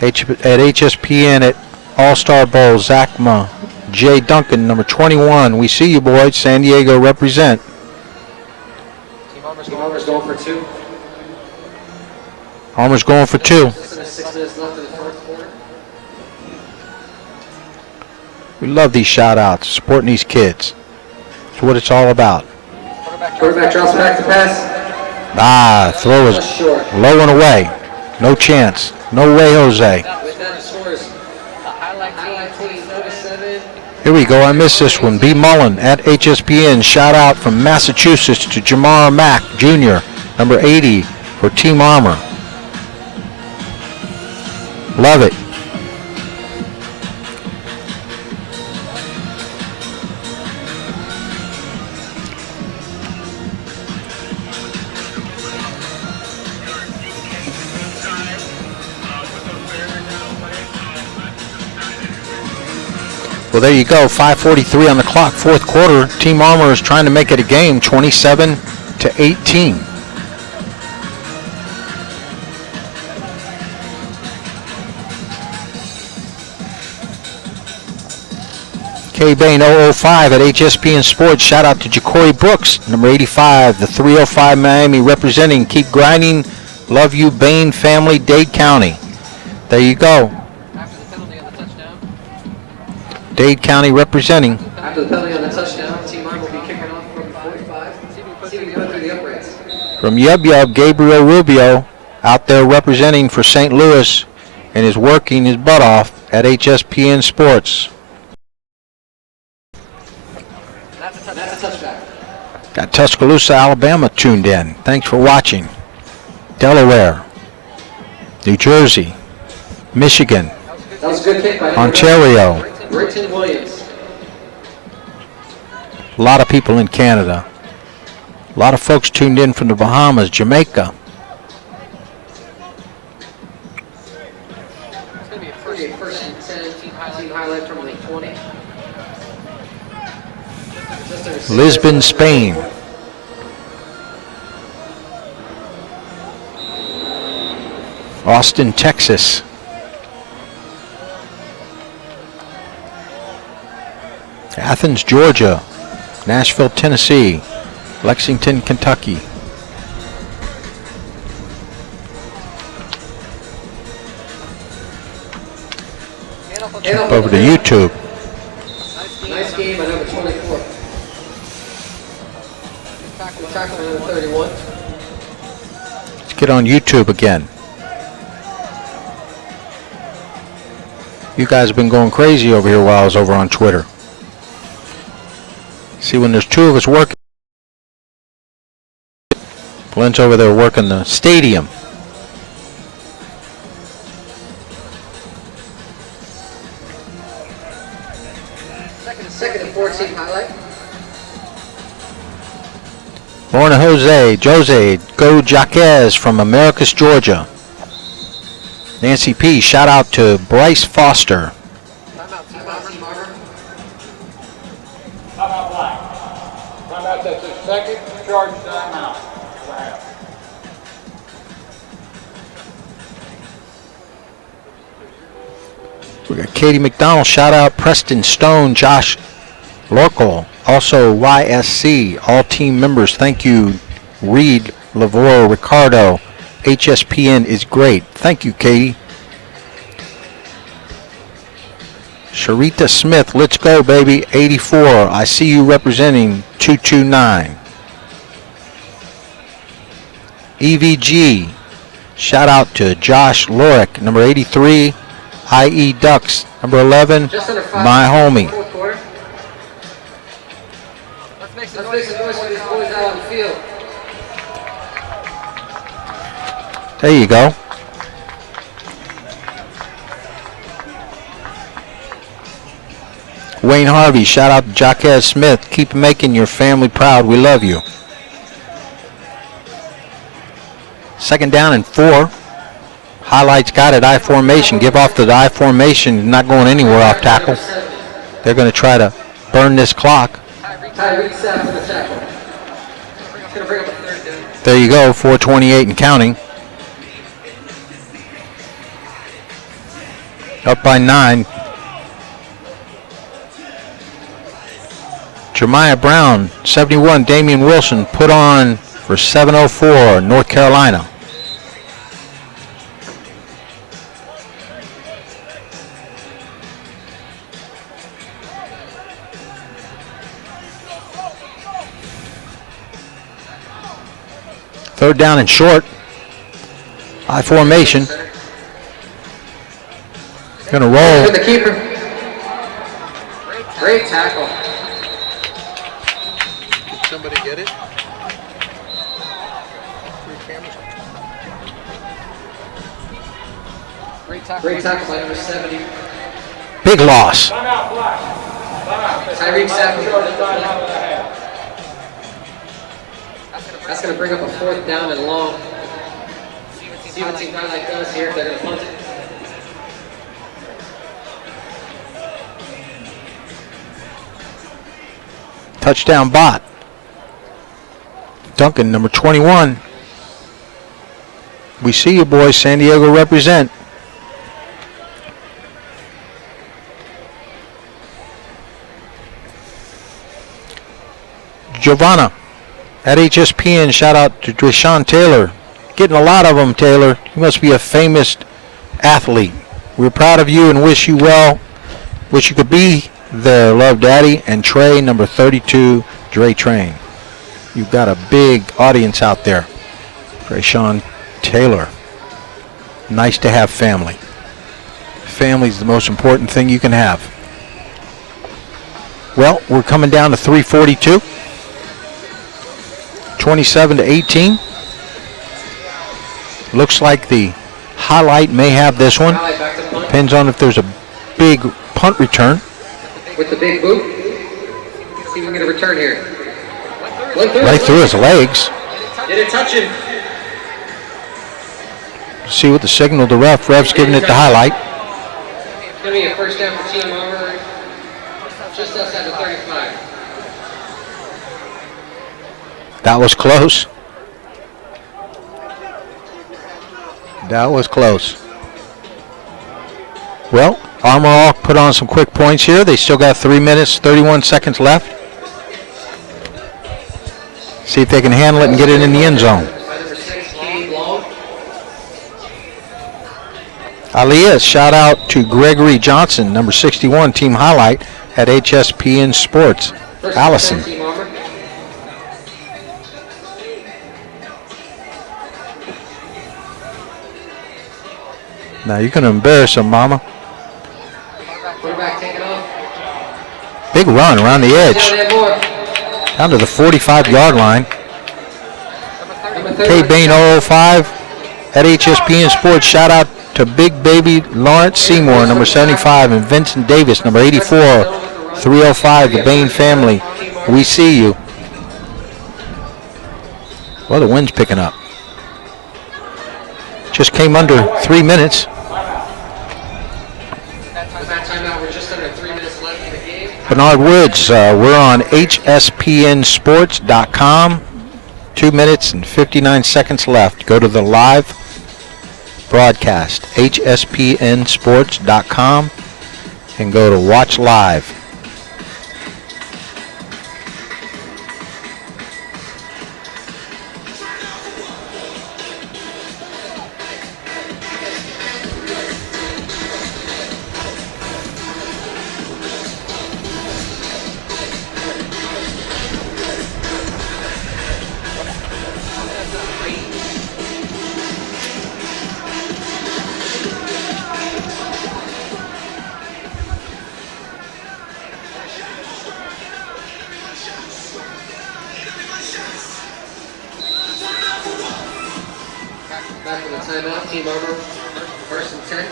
at HSPN at All-Star Bowl. Zachma, Jay Duncan, number 21. We see you, boys. San Diego represent. Team Armor's going for 2. Armor's going for 2. 6 minutes left in the fourth quarter. We love these shout-outs, supporting these kids. That's what it's all about. Quarterback drops back to pass. Throw is low and away. No chance. No way, Jose. With that scores the highlight team 37. Here we go. I missed this one. B. Mullen at HSPN. Shout out from Massachusetts to Jamar Mack Jr., number 80 for Team Armor. Love it. Well, there you go. 5:43 on the clock, fourth quarter. Team Armor is trying to make it a game, 27-18. K. Bain 005 at HSPN Sports. Shout out to Ja'Cory Brooks, number 85, the 305 Miami representing. Keep grinding. Love you, Bain family, Dade County. There you go. After the penalty on the touchdown. Dade County representing. After the penalty on the touchdown, Team Armor will be kicking off from 45. See if we can go through the uprights. From Yub Yub, Gabriel Rubio out there representing for St. Louis and is working his butt off at HSPN Sports. That's a touchback. Got Tuscaloosa, Alabama tuned in. Thanks for watching. Delaware, New Jersey, Michigan, That was a good kick by Ontario. Britton Williams. A lot of people in Canada. A lot of folks tuned in from the Bahamas, Jamaica. It's going to be a first and 10 team highlight from the 20. Lisbon, Spain. Austin, Texas. Athens, Georgia. Nashville, Tennessee. Lexington, Kentucky. Jump over to YouTube. Nice game by number 24. Tackle number 31. Let's get on YouTube again. You guys have been going crazy over here while I was over on Twitter. See, when there's two of us working, Glenn's over there working the stadium. Second Lorna Jose, Go Jaquez from Americus, Georgia. Nancy P, shout out to Bryce Foster. Timeout blank. Timeout, that's a second charge timeout. We got Katie McDonald, shout out Preston Stone, Josh Lorkel, also YSC, all team members, thank you. Reed, Lavore, Ricardo, HSPN is great. Thank you, Katie. Sharita Smith, let's go, baby, 84. I see you representing 229. EVG, shout out to Josh Lorick, number 83. IE Ducks, number 11, my homie. Let's make some noise for these boys out on the field. There you go. Wayne Harvey, shout out to Jaquez Smith. Keep making your family proud. We love you. 2nd down and 4. Highlights got it, I formation. Give off the I formation. Not going anywhere off tackle. They're going to try to burn this clock. There you go, 4:28 and counting. Up by 9. Jeremiah Brown, 71. Damian Wilson put on for 7:04, North Carolina. Third down and short. I formation. Gonna roll. The keeper. Great tackle. Did somebody get it? Great tackle by number 70. Big loss. Timeout flash. Timeout. Tyreek Sapp. Timeout and a half. That's going to bring up a 4th down and long. See what team highlight does here if they're going to punt it. Touchdown bot. Duncan, number 21. We see you, boys. San Diego represent. Giovanna at HSPN, shout out to Deshaun Taylor. Getting a lot of them, Taylor. You must be a famous athlete. We're proud of you and wish you well. Wish you could be there. Love, Daddy. And Trey, number 32, Dre Train. You've got a big audience out there. Deshaun Taylor. Nice to have family. Family's the most important thing you can have. Well, we're coming down to 3:42. 27-18. Looks like the highlight may have this one. Depends on if there's a big punt return. With the big boot. See if we can get a return here. Right through his legs. Did it touch him? See what the signal, the ref's giving it the highlight. It's going to be a 1st down for Team Armor. Just outside the 35. That was close. That was close. Well, Armor All put on some quick points here. They still got 3 minutes, 31 seconds left. See if they can handle it and get it in the end zone. Aliyah, shout out to Gregory Johnson, number 61, team highlight at HSPN Sports. Allison. Now you're going to embarrass him, Mama. Big run around the edge. Down to the 45-yard line. K. Bain 005 at HSPN Sports. Shout out to Big Baby Lawrence Seymour, number 75, and Vincent Davis, number 84, 305, the Bain family. We see you. Well, the wind's picking up. Just came under 3 minutes. That timeout, we're just under 3 minutes left in the game. Bernard Woods, we're on HSPNsports.com. 2 minutes and 59 seconds left. Go to the live broadcast, HSPNsports.com, and go to watch live. Back from the timeout, team over, 1st and 10.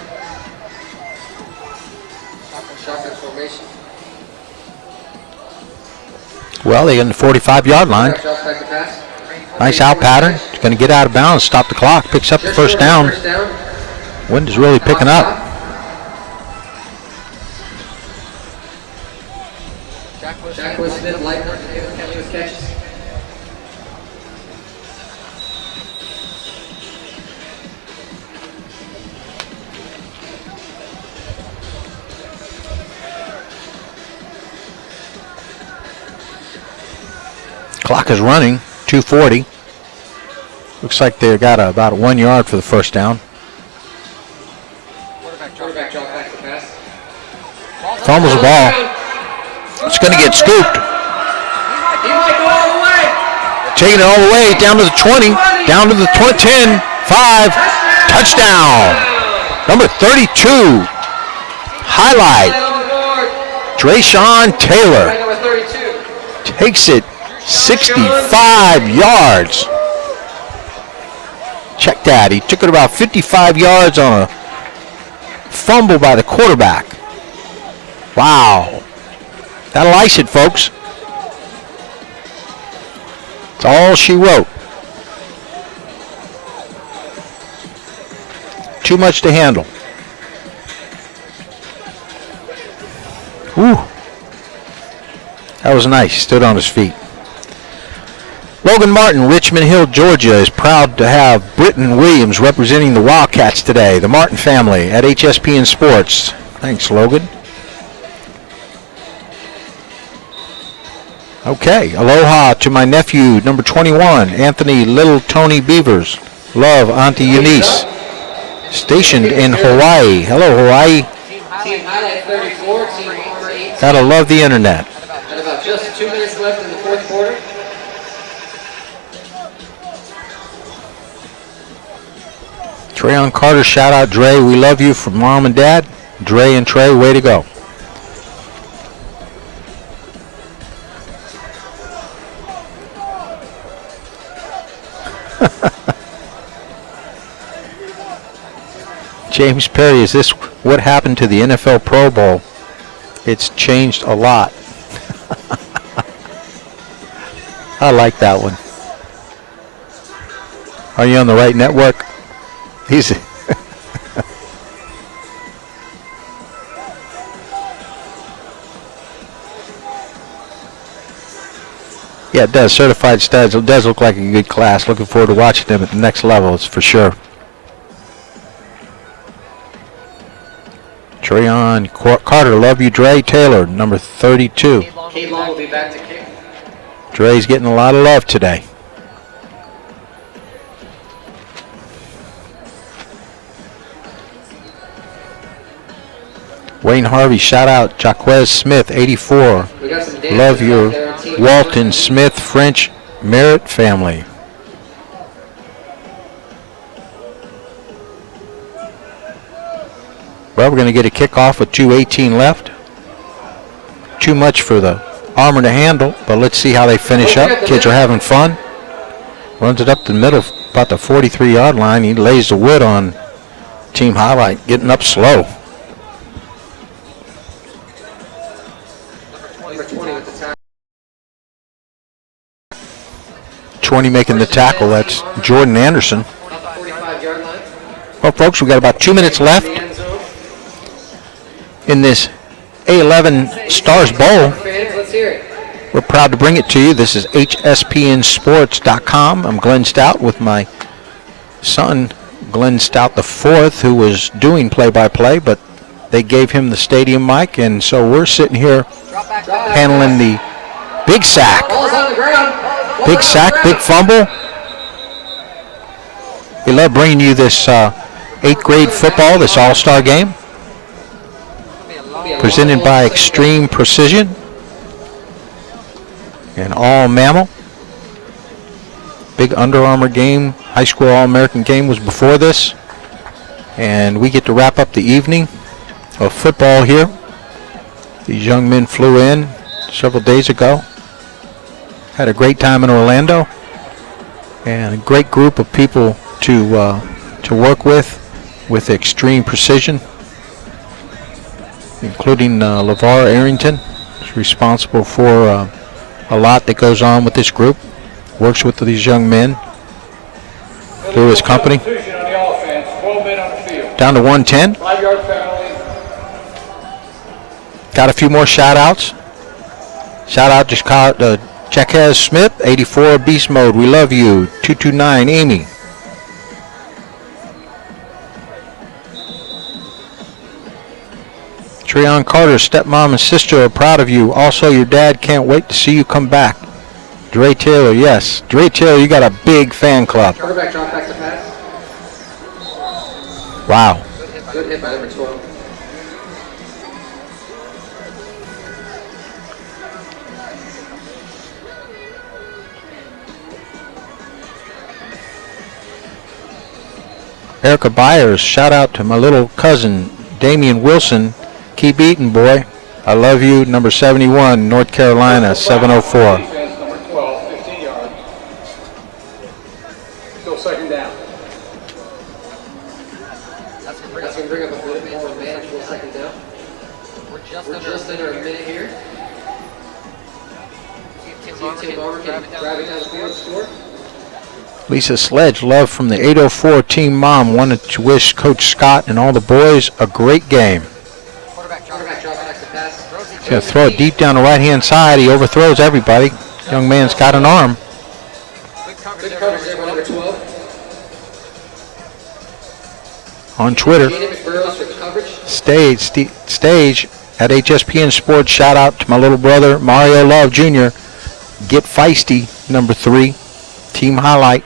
Shotgun formation. Well, they're in the 45-yard line. Back to pass. Nice out pattern. It's going to get out of bounds, stop the clock, picks up the first down. Wind is really picking up. Jack Smith, Lightner, catching his catches. Clock is running, 2:40. Looks like they got about 1 yard for the first down. Quarterback drop back to pass. Fumbles the ball. It's going to get scooped. He might go all the way. Taking it all the way down to the 20, down to the 10, 5, touchdown. Number 32, highlight, Drayshawn Taylor Number 32. takes it 65 yards. Check that. He took it about 55 yards on a fumble by the quarterback. Wow. That'll ice it, folks. That's all she wrote. Too much to handle. Whew. That was nice. Stood on his feet. Logan Martin, Richmond Hill, Georgia, is proud to have Britton Williams representing the Wildcats today. The Martin family at HSPN Sports. Thanks, Logan. Okay, aloha to my nephew, number 21, Anthony Little Tony Beavers. Love, Auntie Eunice. Stationed in Hawaii. Hello, Hawaii. Team highlight 34, team armor 18. Gotta love the internet. And about just 2 minutes left in the fourth quarter. Treyon Carter, shout out Dre. We love you from Mom and Dad. Dre and Trey, way to go. James Perry, is this what happened to the NFL Pro Bowl? It's changed a lot. I like that one. Are you on the right network? He's yeah, it does. Certified Studs. It does look like a good class. Looking forward to watching them at the next level. It's for sure. Treyon Carter, love you, Dre Taylor, number 32. Kate Long will be back to kick. Dre's getting a lot of love today. Wayne Harvey, shout out. Jaquez Smith, 84. We got some Love dancers your out there on team Walton Smith French Merritt family. Well, we're going to get a kickoff with 2:18 left. Too much for the Armor to handle, but let's see how they finish up. Kids are having fun. Runs it up the middle, about the 43-yard line. He lays the wood on team highlight, getting up slow. Number 20 with the time. 20 making the tackle. That's Jordan Anderson. Well, folks, we've got about 2 minutes left in this A11 Stars Bowl. Let's hear it. We're proud to bring it to you. This is HSPNsports.com. I'm Glenn Stout with my son, Glenn Stout IV, who was doing play-by-play, but they gave him the stadium mic, and so we're sitting here handling the big sack. Big sack, big fumble. We love bringing you this 8th grade football, this all-star game, presented by Extreme Precision and All Mammal. Big Under Armour game, high school All-American game was before this, and we get to wrap up the evening of football here. These young men flew in several days ago, had a great time in Orlando, and a great group of people to work with Extreme Precision, including LeVar Arrington. He's responsible for a lot that goes on with this group, works with these young men through his company. Down to 110. 5-yard penalty. Got a few more shout-outs. Shout-out to Jaquez Smith, 84 Beast Mode. We love you. 229 Amy. Treon Carter, stepmom and sister are proud of you. Also, your dad can't wait to see you come back. Dre Taylor, yes. Dre Taylor, you got a big fan club. Quarterback drop back to pass. Wow. Good hit by number 12. Erica Byers, shout out to my little cousin, Damian Wilson. Keep eating, boy. I love you. Number 71, North Carolina, 704. Defense, number 12, 15 yards. Still second down. That's going to bring up a bit more manageable second down. We're just under a minute here. Tim Barber driving down the field to score. Lisa Sledge, love from the 804 team mom, wanted to wish Coach Scott and all the boys a great game. Quarterback drop back to pass. He's going to throw it deep down the right-hand side. He overthrows everybody. Young man's got an arm. Good coverage there by number 12. On Twitter, stage at HSPN Sports. Shout out to my little brother, Mario Love Jr. Get Feisty, number 3, team highlight.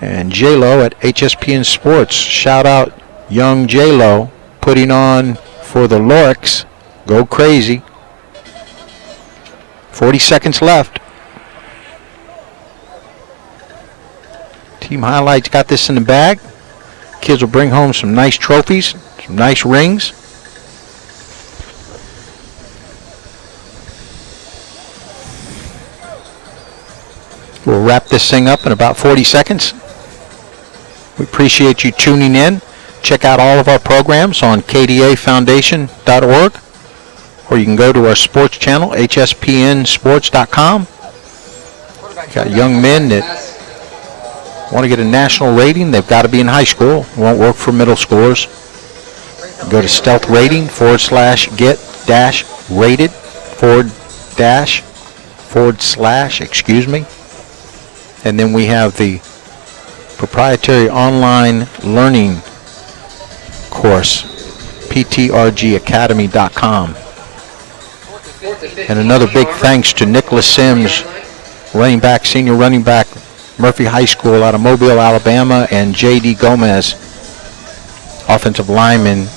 And J-Lo at HSPN Sports. Shout out young J-Lo putting on for the Lorix. Go crazy. 40 seconds left. Team highlights got this in the bag. Kids will bring home some nice trophies, some nice rings. We'll wrap this thing up in about 40 seconds. We appreciate you tuning in. Check out all of our programs on kdafoundation.org, or you can go to our sports channel, hspnsports.com. Got young men that want to get a national rating. They've got to be in high school. It won't work for middle schoolers. Go to stealth rating /get-rated / excuse me. And then we have the proprietary online learning course, ptrgacademy.com. And another big thanks to Nicholas Sims, senior running back, Murphy High School out of Mobile, Alabama, and J.D. Gomez, offensive lineman,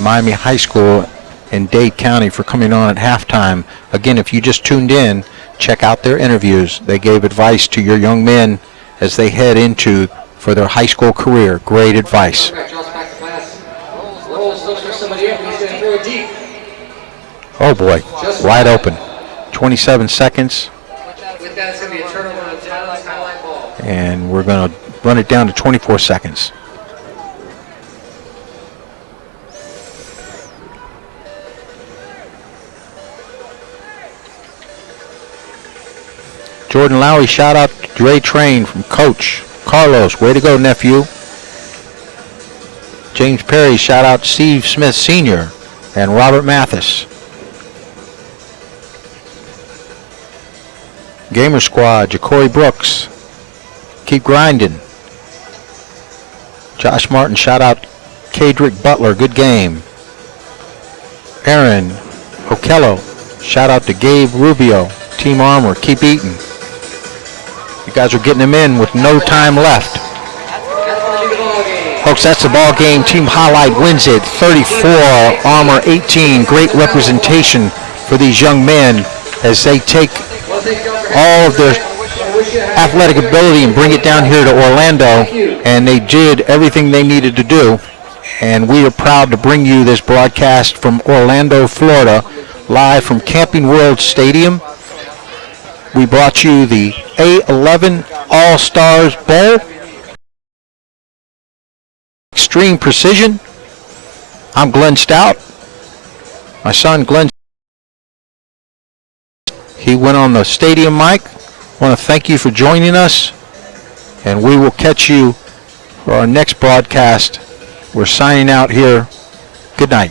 Miami High School in Dade County, for coming on at halftime. Again, if you just tuned in, check out their interviews. They gave advice to your young men as they head into for their high school career. Great advice. Oh boy, wide open. 27 seconds. And we're going to run it down to 24 seconds. Jordan Lowry, shout out to Dre Train from Coach. Carlos, way to go, nephew. James Perry, shout out to Steve Smith Sr. and Robert Mathis. Gamer Squad, Ja'Cory Brooks. Keep grinding. Josh Martin, shout out Kadrick Butler, good game. Aaron Okello, shout out to Gabe Rubio, Team Armor, keep eating. You guys are getting them in with no time left. Folks, that's the ball game. Team Highlight wins it, 34, Armor 18. Great representation for these young men as they take all of their athletic ability and bring it down here to Orlando, and they did everything they needed to do. And we are proud to bring you this broadcast from Orlando, Florida, live from Camping World Stadium. We brought you the A11 All-Stars Bowl. Extreme precision. I'm Glenn Stout. My son Glenn, he went on the stadium mic. I want to thank you for joining us, and we will catch you for our next broadcast. We're signing out here. Good night.